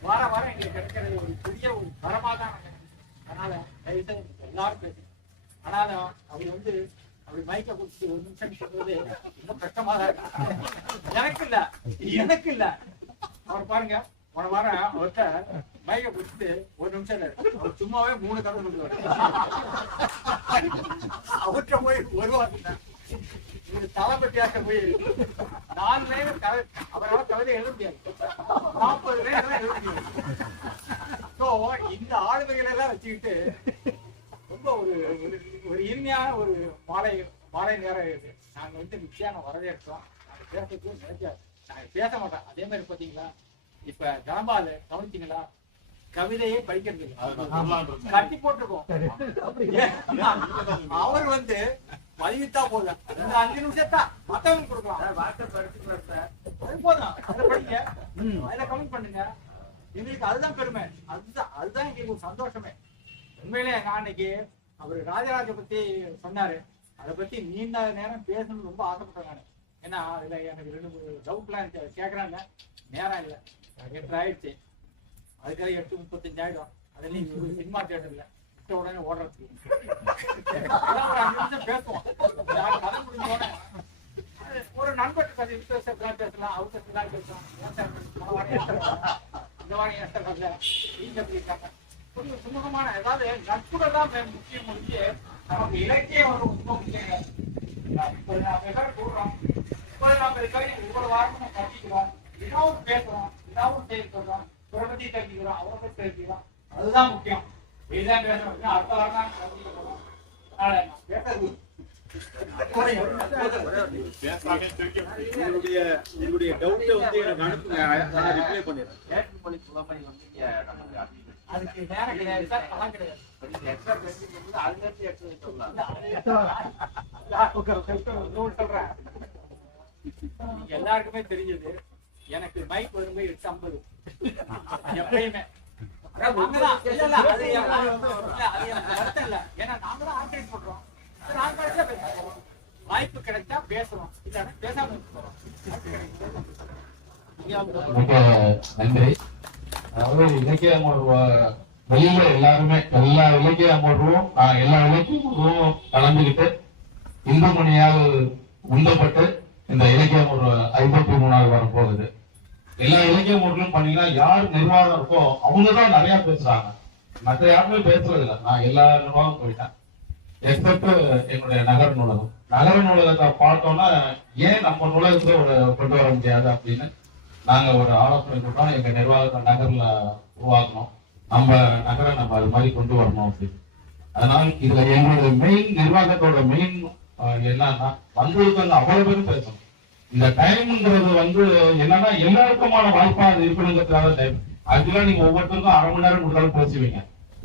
வாரம் எங்களுக்கு கிடைக்கிறது ஒரு பெரிய ஒரு வரமா தான். அதனால தயவுசெய்து எல்லாரும் பேசுங்க. ஆனாலும் அவர் வந்து அப்படி மைக்க குடிச்சு 1 நிமிஷம் சொல்றது ரொம்ப கஷ்டமா தான் இருக்கு. எனக்கு இல்ல அவர் பாருங்க, போன வாரம் அவர்கிட்ட மைக்க குடிச்சிட்டு 1 நிமிஷம் அவர் சும்மாவே 3 கதை சொல்லுவாரு. அவர்கிட்ட போய் ஒரு வாரம் தலைப்பட்டியாக்க போய் 4 லைன் அவரால் கவிதை எழுத முடியாது, 40 லைன் எழுத முடியாது. ஸோ இந்த ஆளுமைகளை எல்லாம் வச்சுக்கிட்டு ரொம்ப ஒரு இனிமையான ஒரு மாலை நேரம் இது. நாங்க வந்து நிச்சயம் வரவேற்கிறோம். நாங்க பேசுறதுக்கு நினைக்காது, நாங்க பேச மாட்டோம். அதே மாதிரி பாத்தீங்களா, இப்ப ஜனபால கவனிச்சீங்களா, கவிதையே படிக்கிறது கட்டி போட்டிருக்கோம். அவர் வந்து பதிவித்தா போதும், 5 நிமிஷத்தா மத்தவங்க கொடுக்கலாம், போதும். அதை படிங்க, அதுல கமெண்ட் பண்ணுங்க. எங்களுக்கு அதுதான் பெருமை, அதுதான் எங்களுக்கு ஒரு சந்தோஷமே. உண்மையிலே நான் அன்னைக்கு அவர் ராஜராஜ பத்தி சொன்னாரு, அதை பத்தி நீண்ட நேரம் பேசணும்னு ரொம்ப ஆசைப்பட்டேன் நான். ஏன்னா அதுல எனக்கு 2-3 டவுட்லாம் கேட்கறாங்க, நேரம் இல்லை. 8 ஆயிடுச்சு, அதுக்காக 8:35 ஆயிடும். அதுலயும் சினிமா தியேட்டர்ல விட்ட உடனே ஓடுறதுக்கு ஒரு 5 நிமிஷம் பேசுவோம். கதை முடிஞ்சோட ஒரு நண்பர் கதை பேசலாம், அவருக்கு பேசலாம். இந்த வாரம் ஏற்ற நீங்க எப்படி இருக்காங்க? கொஞ்சம் சுமூகமான, ஏதாவது நட்புதான் முக்கியம் முடிஞ்சு நமக்கு இலக்கியம் ஒரு ரொம்ப முக்கியம். கூடுறோம், இப்போது நாம ஒவ்வொரு வாரமும் கட்டிக்கிறோம், இன்னும் பேசுறோம். ஏதாவது செய்ய சொல்றோம், இவரை பத்தி தெரிஞ்சுக்கிறோம், அவரை பத்தி தெரிஞ்சுக்கிறோம், அதுதான் முக்கியம். இதுதான் பேசணும். அடுத்த வாரம் தான் தெரிஞ்சுக்க போறோம். அதனால நான் பேசுறது உங்களுடைய டவுட் வந்து எனக்கு அனுப்புங்க, நான் ரிப்ளை பண்ணிடுறேன். அதுக்கு நேரம் கிடையாது சார், பணம் கிடையாது. சொல்றேன், எல்லாருக்குமே தெரிஞ்சது, எனக்கு மைக் வரும்போது 850 எப்பயுமே. அது எனக்கு வருத்தம் இல்லை, ஏன்னா நாங்க தான் ஆர்கனைஸ் பண்றோம். வாய்ப்பு கிடைச்சா பேசுறோம், இல்லைன்னா பேசாம போறோம். மிக நன்றி. அதாவது இலக்கிய அமர்வு வெளியில எல்லாருமே எல்லா இலக்கிய அமர்வும் எல்லா இலக்கிய அமர்வும் கலந்துகிட்டு இந்துமணியால் உந்தப்பட்டு இந்த இலக்கிய அமர்வு 53வது வரப்போகுது. எல்லா இலக்கிய அமர்வுகளும் பண்ணீங்கன்னா யார் நிர்வாகம் இருக்கோ அவங்கதான் நிறைய பேசுறாங்க, மற்ற யாருமே பேசுறது இல்லை. நான் எல்லா நிர்வாகம் போயிட்டேன் எக்ஸப்ட் என்னுடைய நகர நூலகம். நகர நூலகத்தை பார்த்தோம்னா ஏன் நம்ம நூலகத்துல கொண்டு வர முடியாது அப்படின்னு நாங்க ஒரு ஆலோசனை கூட்டம் எங்க நிர்வாகத்தை நகர்ல உருவாக்கணும். நம்ம நகரை நம்ம அது மாதிரி கொண்டு வரணும் அப்படின்னு. அதனால இதுல எங்களுடைய மெயின் நிர்வாகத்தோட மெயின் என்னன்னா வந்திருக்கவங்க அவ்வளவு பேரும் பேசணும். இந்த டைம்ங்கிறது என்னன்னா எல்லாருக்குமான வாய்ப்பா அது இருக்கணுங்கிறதுக்காக டைம். அதுக்கெல்லாம் நீங்க ஒவ்வொருத்தருக்கும் அரை மணி நேரம் கொடுத்தாலும் பேசுவீங்க.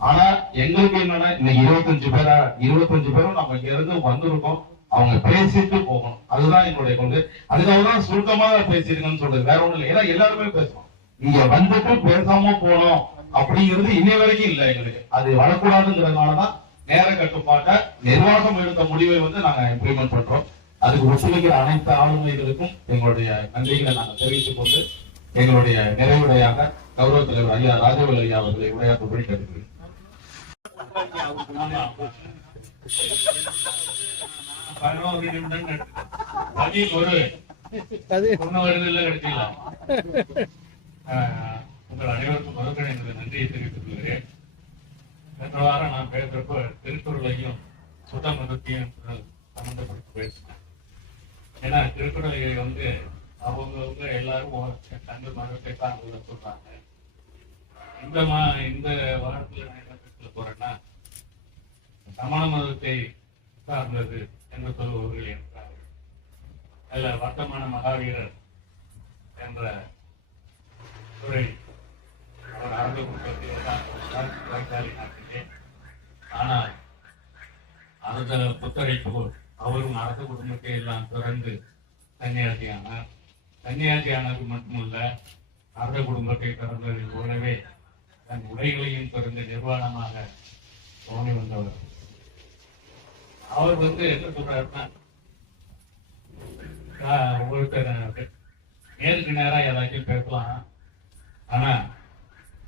ஆனா எங்களுக்கு என்னன்னா இன்னைக்கு 25 பேரும் நம்ம இங்க இருந்து வந்திருக்கோம், அவங்க பேசிட்டு போகணும். அதுதான் எங்களுடைய கொள்கை. அதுக்காகதான் சுருக்கமாக பேசிருங்கன்னு சொல்றது, வேற ஒண்ணு இல்லை. ஏன்னா எல்லாருமே பேசணும். இங்க வந்துட்டு பேசாம போனோம் அப்படிங்கிறது இன்னை வரைக்கும் இல்லை எங்களுக்கு. அது வரக்கூடாதுங்கிறதுனாலதான் நேர கட்டுப்பாட்டை நிர்வாகம் எடுத்த முடிவை நாங்க இம்ப்ளிமெண்ட் பண்றோம். அதுக்கு ஒத்துழைக்கிற அனைத்து ஆளுமைகளுக்கும் எங்களுடைய நன்றிகளை நாங்கள் தெரிவித்துக் கொண்டு எங்களுடைய நிறைவுரையாக கௌரவ தலைவர் ஐயா ராஜவேல் ஐயா அவர்களை உரையாற்றும்படி கேட்டுக்கிறேன். 11 நிமிடம் பதில் ஒரு வருதில்லை கிடைக்கல. உங்கள் அனைவருக்கும் முதற்கண் என்ற நன்றியை தெரிவித்துக் கொள்கிறேன். சென்ற வாரம் நான் பேசுறப்ப திருக்குறளையும் சுத்த மதத்தையும் சம்பந்தப்படுத்தி பேசினேன். ஏன்னா திருக்குறளை அவங்கவுங்க எல்லாரும் தங்கள் மதத்தை சார்ந்து சொல்றாங்க. இந்த வாரத்தில் நான் என்ன பேச போறேன்னா சமண மதத்தை சார்ந்தது என்று சொல்பவர்கள் என்றார். அல்ல வர்த்தமான மகாவீரர் என்ற துறை அவர் அரசு குற்றத்தில் நாட்டிலே. ஆனால் அந்த புத்தரை போல் அவரும் அரச குடும்பத்தை எல்லாம் திறந்து சன்னியாசியானார். சன்னியாசியானது மட்டுமல்ல, அரச குடும்பத்தை திறந்ததில் போலவே தன் உடைகளையும் திறந்து நிர்வாணமாக தோணி வந்தவர். அவர் என்ன சொல்றாருன்னா, ஒருத்தர் நேருக்கு நேரா ஏதாச்சும் பேசலாம், ஆனா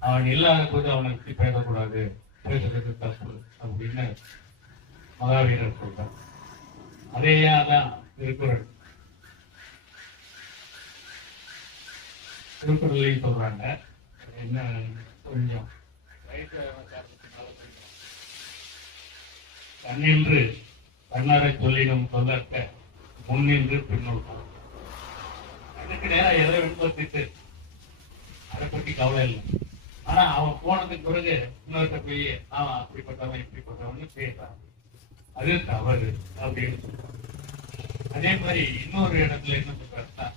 அவன் இல்லாத போது அவனை பற்றி பேசக்கூடாது, பேசுறது தப்பு அப்படின்னு மகாவீரர் சொல்றார். அதேதான் திருக்குறள். திருக்குறளையும் சொல்றாங்க. என்ன கொஞ்சம் தன்னின்று தன்னரை சொல்லிடும் சொல்லற்க முன்னின்று பின்னுள் அதுக்கு நேரம் எதை விமர்சித்து அதை பற்றி கவலை இல்லை. ஆனா அவன் போனதுக்கு பிறகு இன்னொருத்த போய் அவன் அப்படிப்பட்டவன் இப்படிப்பட்டவன் பேசுறான், அது தவறு அப்படின்னு. அதே மாதிரி இன்னொரு இடத்துல என்ன சொல்றா,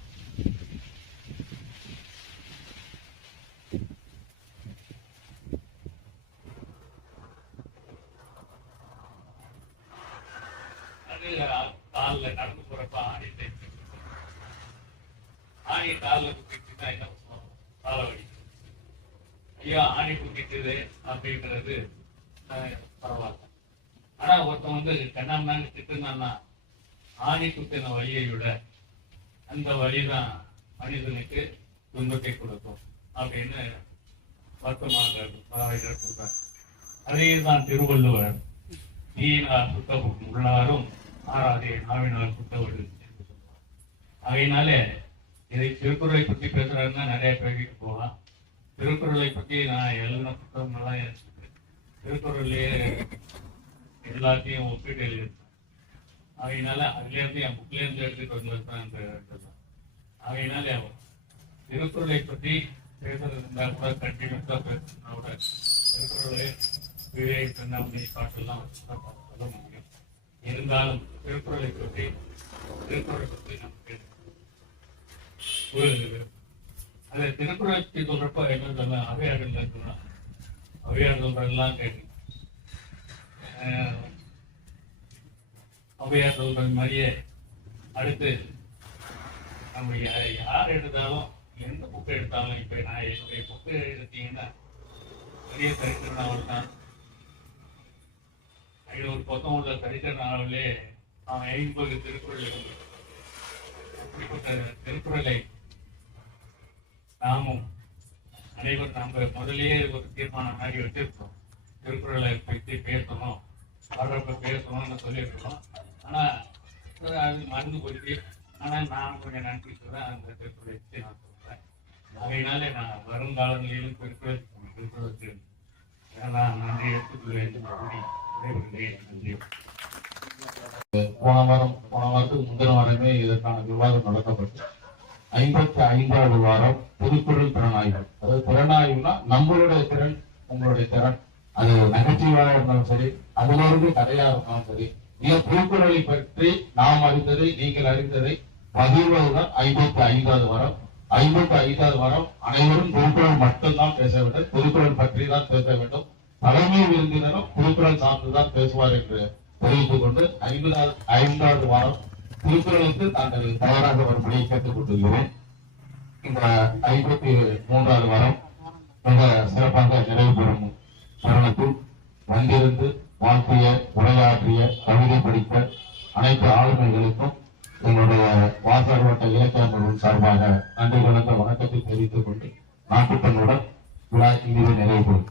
கால நடந்து போறப்ப ஆணி கால குத்திட்டு என்ன கால வலி, ஐயா ஆணி குத்திட்டுது அப்படிங்கிறது பரவாயில்ல. ஆனா ஒருத்தன் கண்ணாமண்ணு திட்டுனான்னா ஆணி குத்தின வழியை விட அந்த வழிதான் மனிதனுக்கு துன்பத்தை கொடுக்கும் அப்படின்னு வருத்தமாக சொல்றார். அதே தான் திருவள்ளுவர் தீயினால் சுத்த உள்ளாரும் ஆறாதே நாவினால் சுத்தவடு என்று சொல்றார். அதனாலே இதை திருக்குறளை பற்றி பேசுறாருன்னா நிறைய பேருக்கு போகலாம். திருக்குறளை பற்றி நான் எழுதின புத்தகங்கள்லாம் இருக்கு. திருக்குறள்லயே எல்லாத்தையும் ஒப்பிட்டு எழுதியிருக்கேன். அதனால அதுலேருந்து என் புக்லேருந்து எடுத்துட்டு வந்ததுதான். அதனால திருக்குறளை பற்றி பேசுறது இருந்தால் கூட கண்டினியூஸாக பேசுனா கூட திருக்குறளே விவேக் கண்ணாமணி பாட்டெல்லாம் சொல்ல முடியும். இருந்தாலும் திருக்குறளை பற்றி நமக்கு அந்த திருக்குறளை சொல்றப்ப என்ன சொன்னா அவையாடல் சொன்னா அவையாடல் கேட்டு அவையாடல் மாதிரியே அடுத்து நம்ம யார் எடுத்தாலும் எந்த புக்கு எடுத்தாலும் இப்ப நான் என்னுடைய புக்கு எடுத்தீங்கன்னா பெரிய சரித்திர நாவல் தான். 500 பக்கம் உள்ள சரித்திர நாவலே அவன் 50 திருக்குறள் இருக்கு. அப்படிப்பட்ட திருக்குறளை நாமும் அனைவரும் நம்ம முதலியே ஒரு தீர்மானம் ஆகி வச்சிருக்கோம். திருக்குறளை பற்றி பேசணும், வர்றப்ப பேசணும்னு சொல்லியிருக்கோம். ஆனா அது மறந்து போயிடுச்சு. ஆனா நான் கொஞ்சம் நன்றி சொல்றேன் அந்த திருக்குறளை பற்றி நான் சொல்றேன். அதனால நான் வருங்காலங்களிலும் திருக்குறளுக்கு நான் நன்றி எடுத்துக்கொள்வேன். நன்றி. போன வாரத்துக்கு முந்தின வாரமே இதற்கான விவாதம் நடத்தப்பட்டு 55வது வாரம் திருக்குறள் திறனாய்வு. அதாவது திறனாய்வுனா நம்மளுடைய திறன், உங்களுடைய திறன், அது நகைச்சுவையாக இருந்தாலும் சரி, அதிலிருந்து கதையாக இருந்தாலும் சரி, திருக்குறளை பற்றி நாம் அறிந்ததை நீங்கள் அறிந்ததை பகிர்வதுதான் 55வது வாரம். 55வது வாரம் அனைவரும் திருக்குறள் மட்டும்தான் பேச வேண்டும், திருக்குறள் பற்றி தான் பேச வேண்டும். தலைமை விருந்தினரும் திருக்குறள் சார்ந்துதான் பேசுவார் என்று தெரிவித்துக் கொண்டு 5வது வாரம் திருக்குறளுக்கு தாங்கள் தயாராக வரும்படி கேட்டுக் கொண்டிருக்கிறேன். இந்த 53வது வாரம் மிக சிறப்பாக நிறைவு பெறும் தருணத்தில் வந்திருந்து வாழ்த்திய, உரையாற்றிய, கவிதை படித்த அனைத்து ஆளுமைகளுக்கும் எங்களுடைய வாசகர் வட்ட இலக்கிய அமர்வின் சார்பாக நன்றி கலந்த வணக்கத்தை தெரிவித்துக் கொண்டு நாட்டுப்பண்ணுடன் விழா இங்கே நிறைவு பெறும்.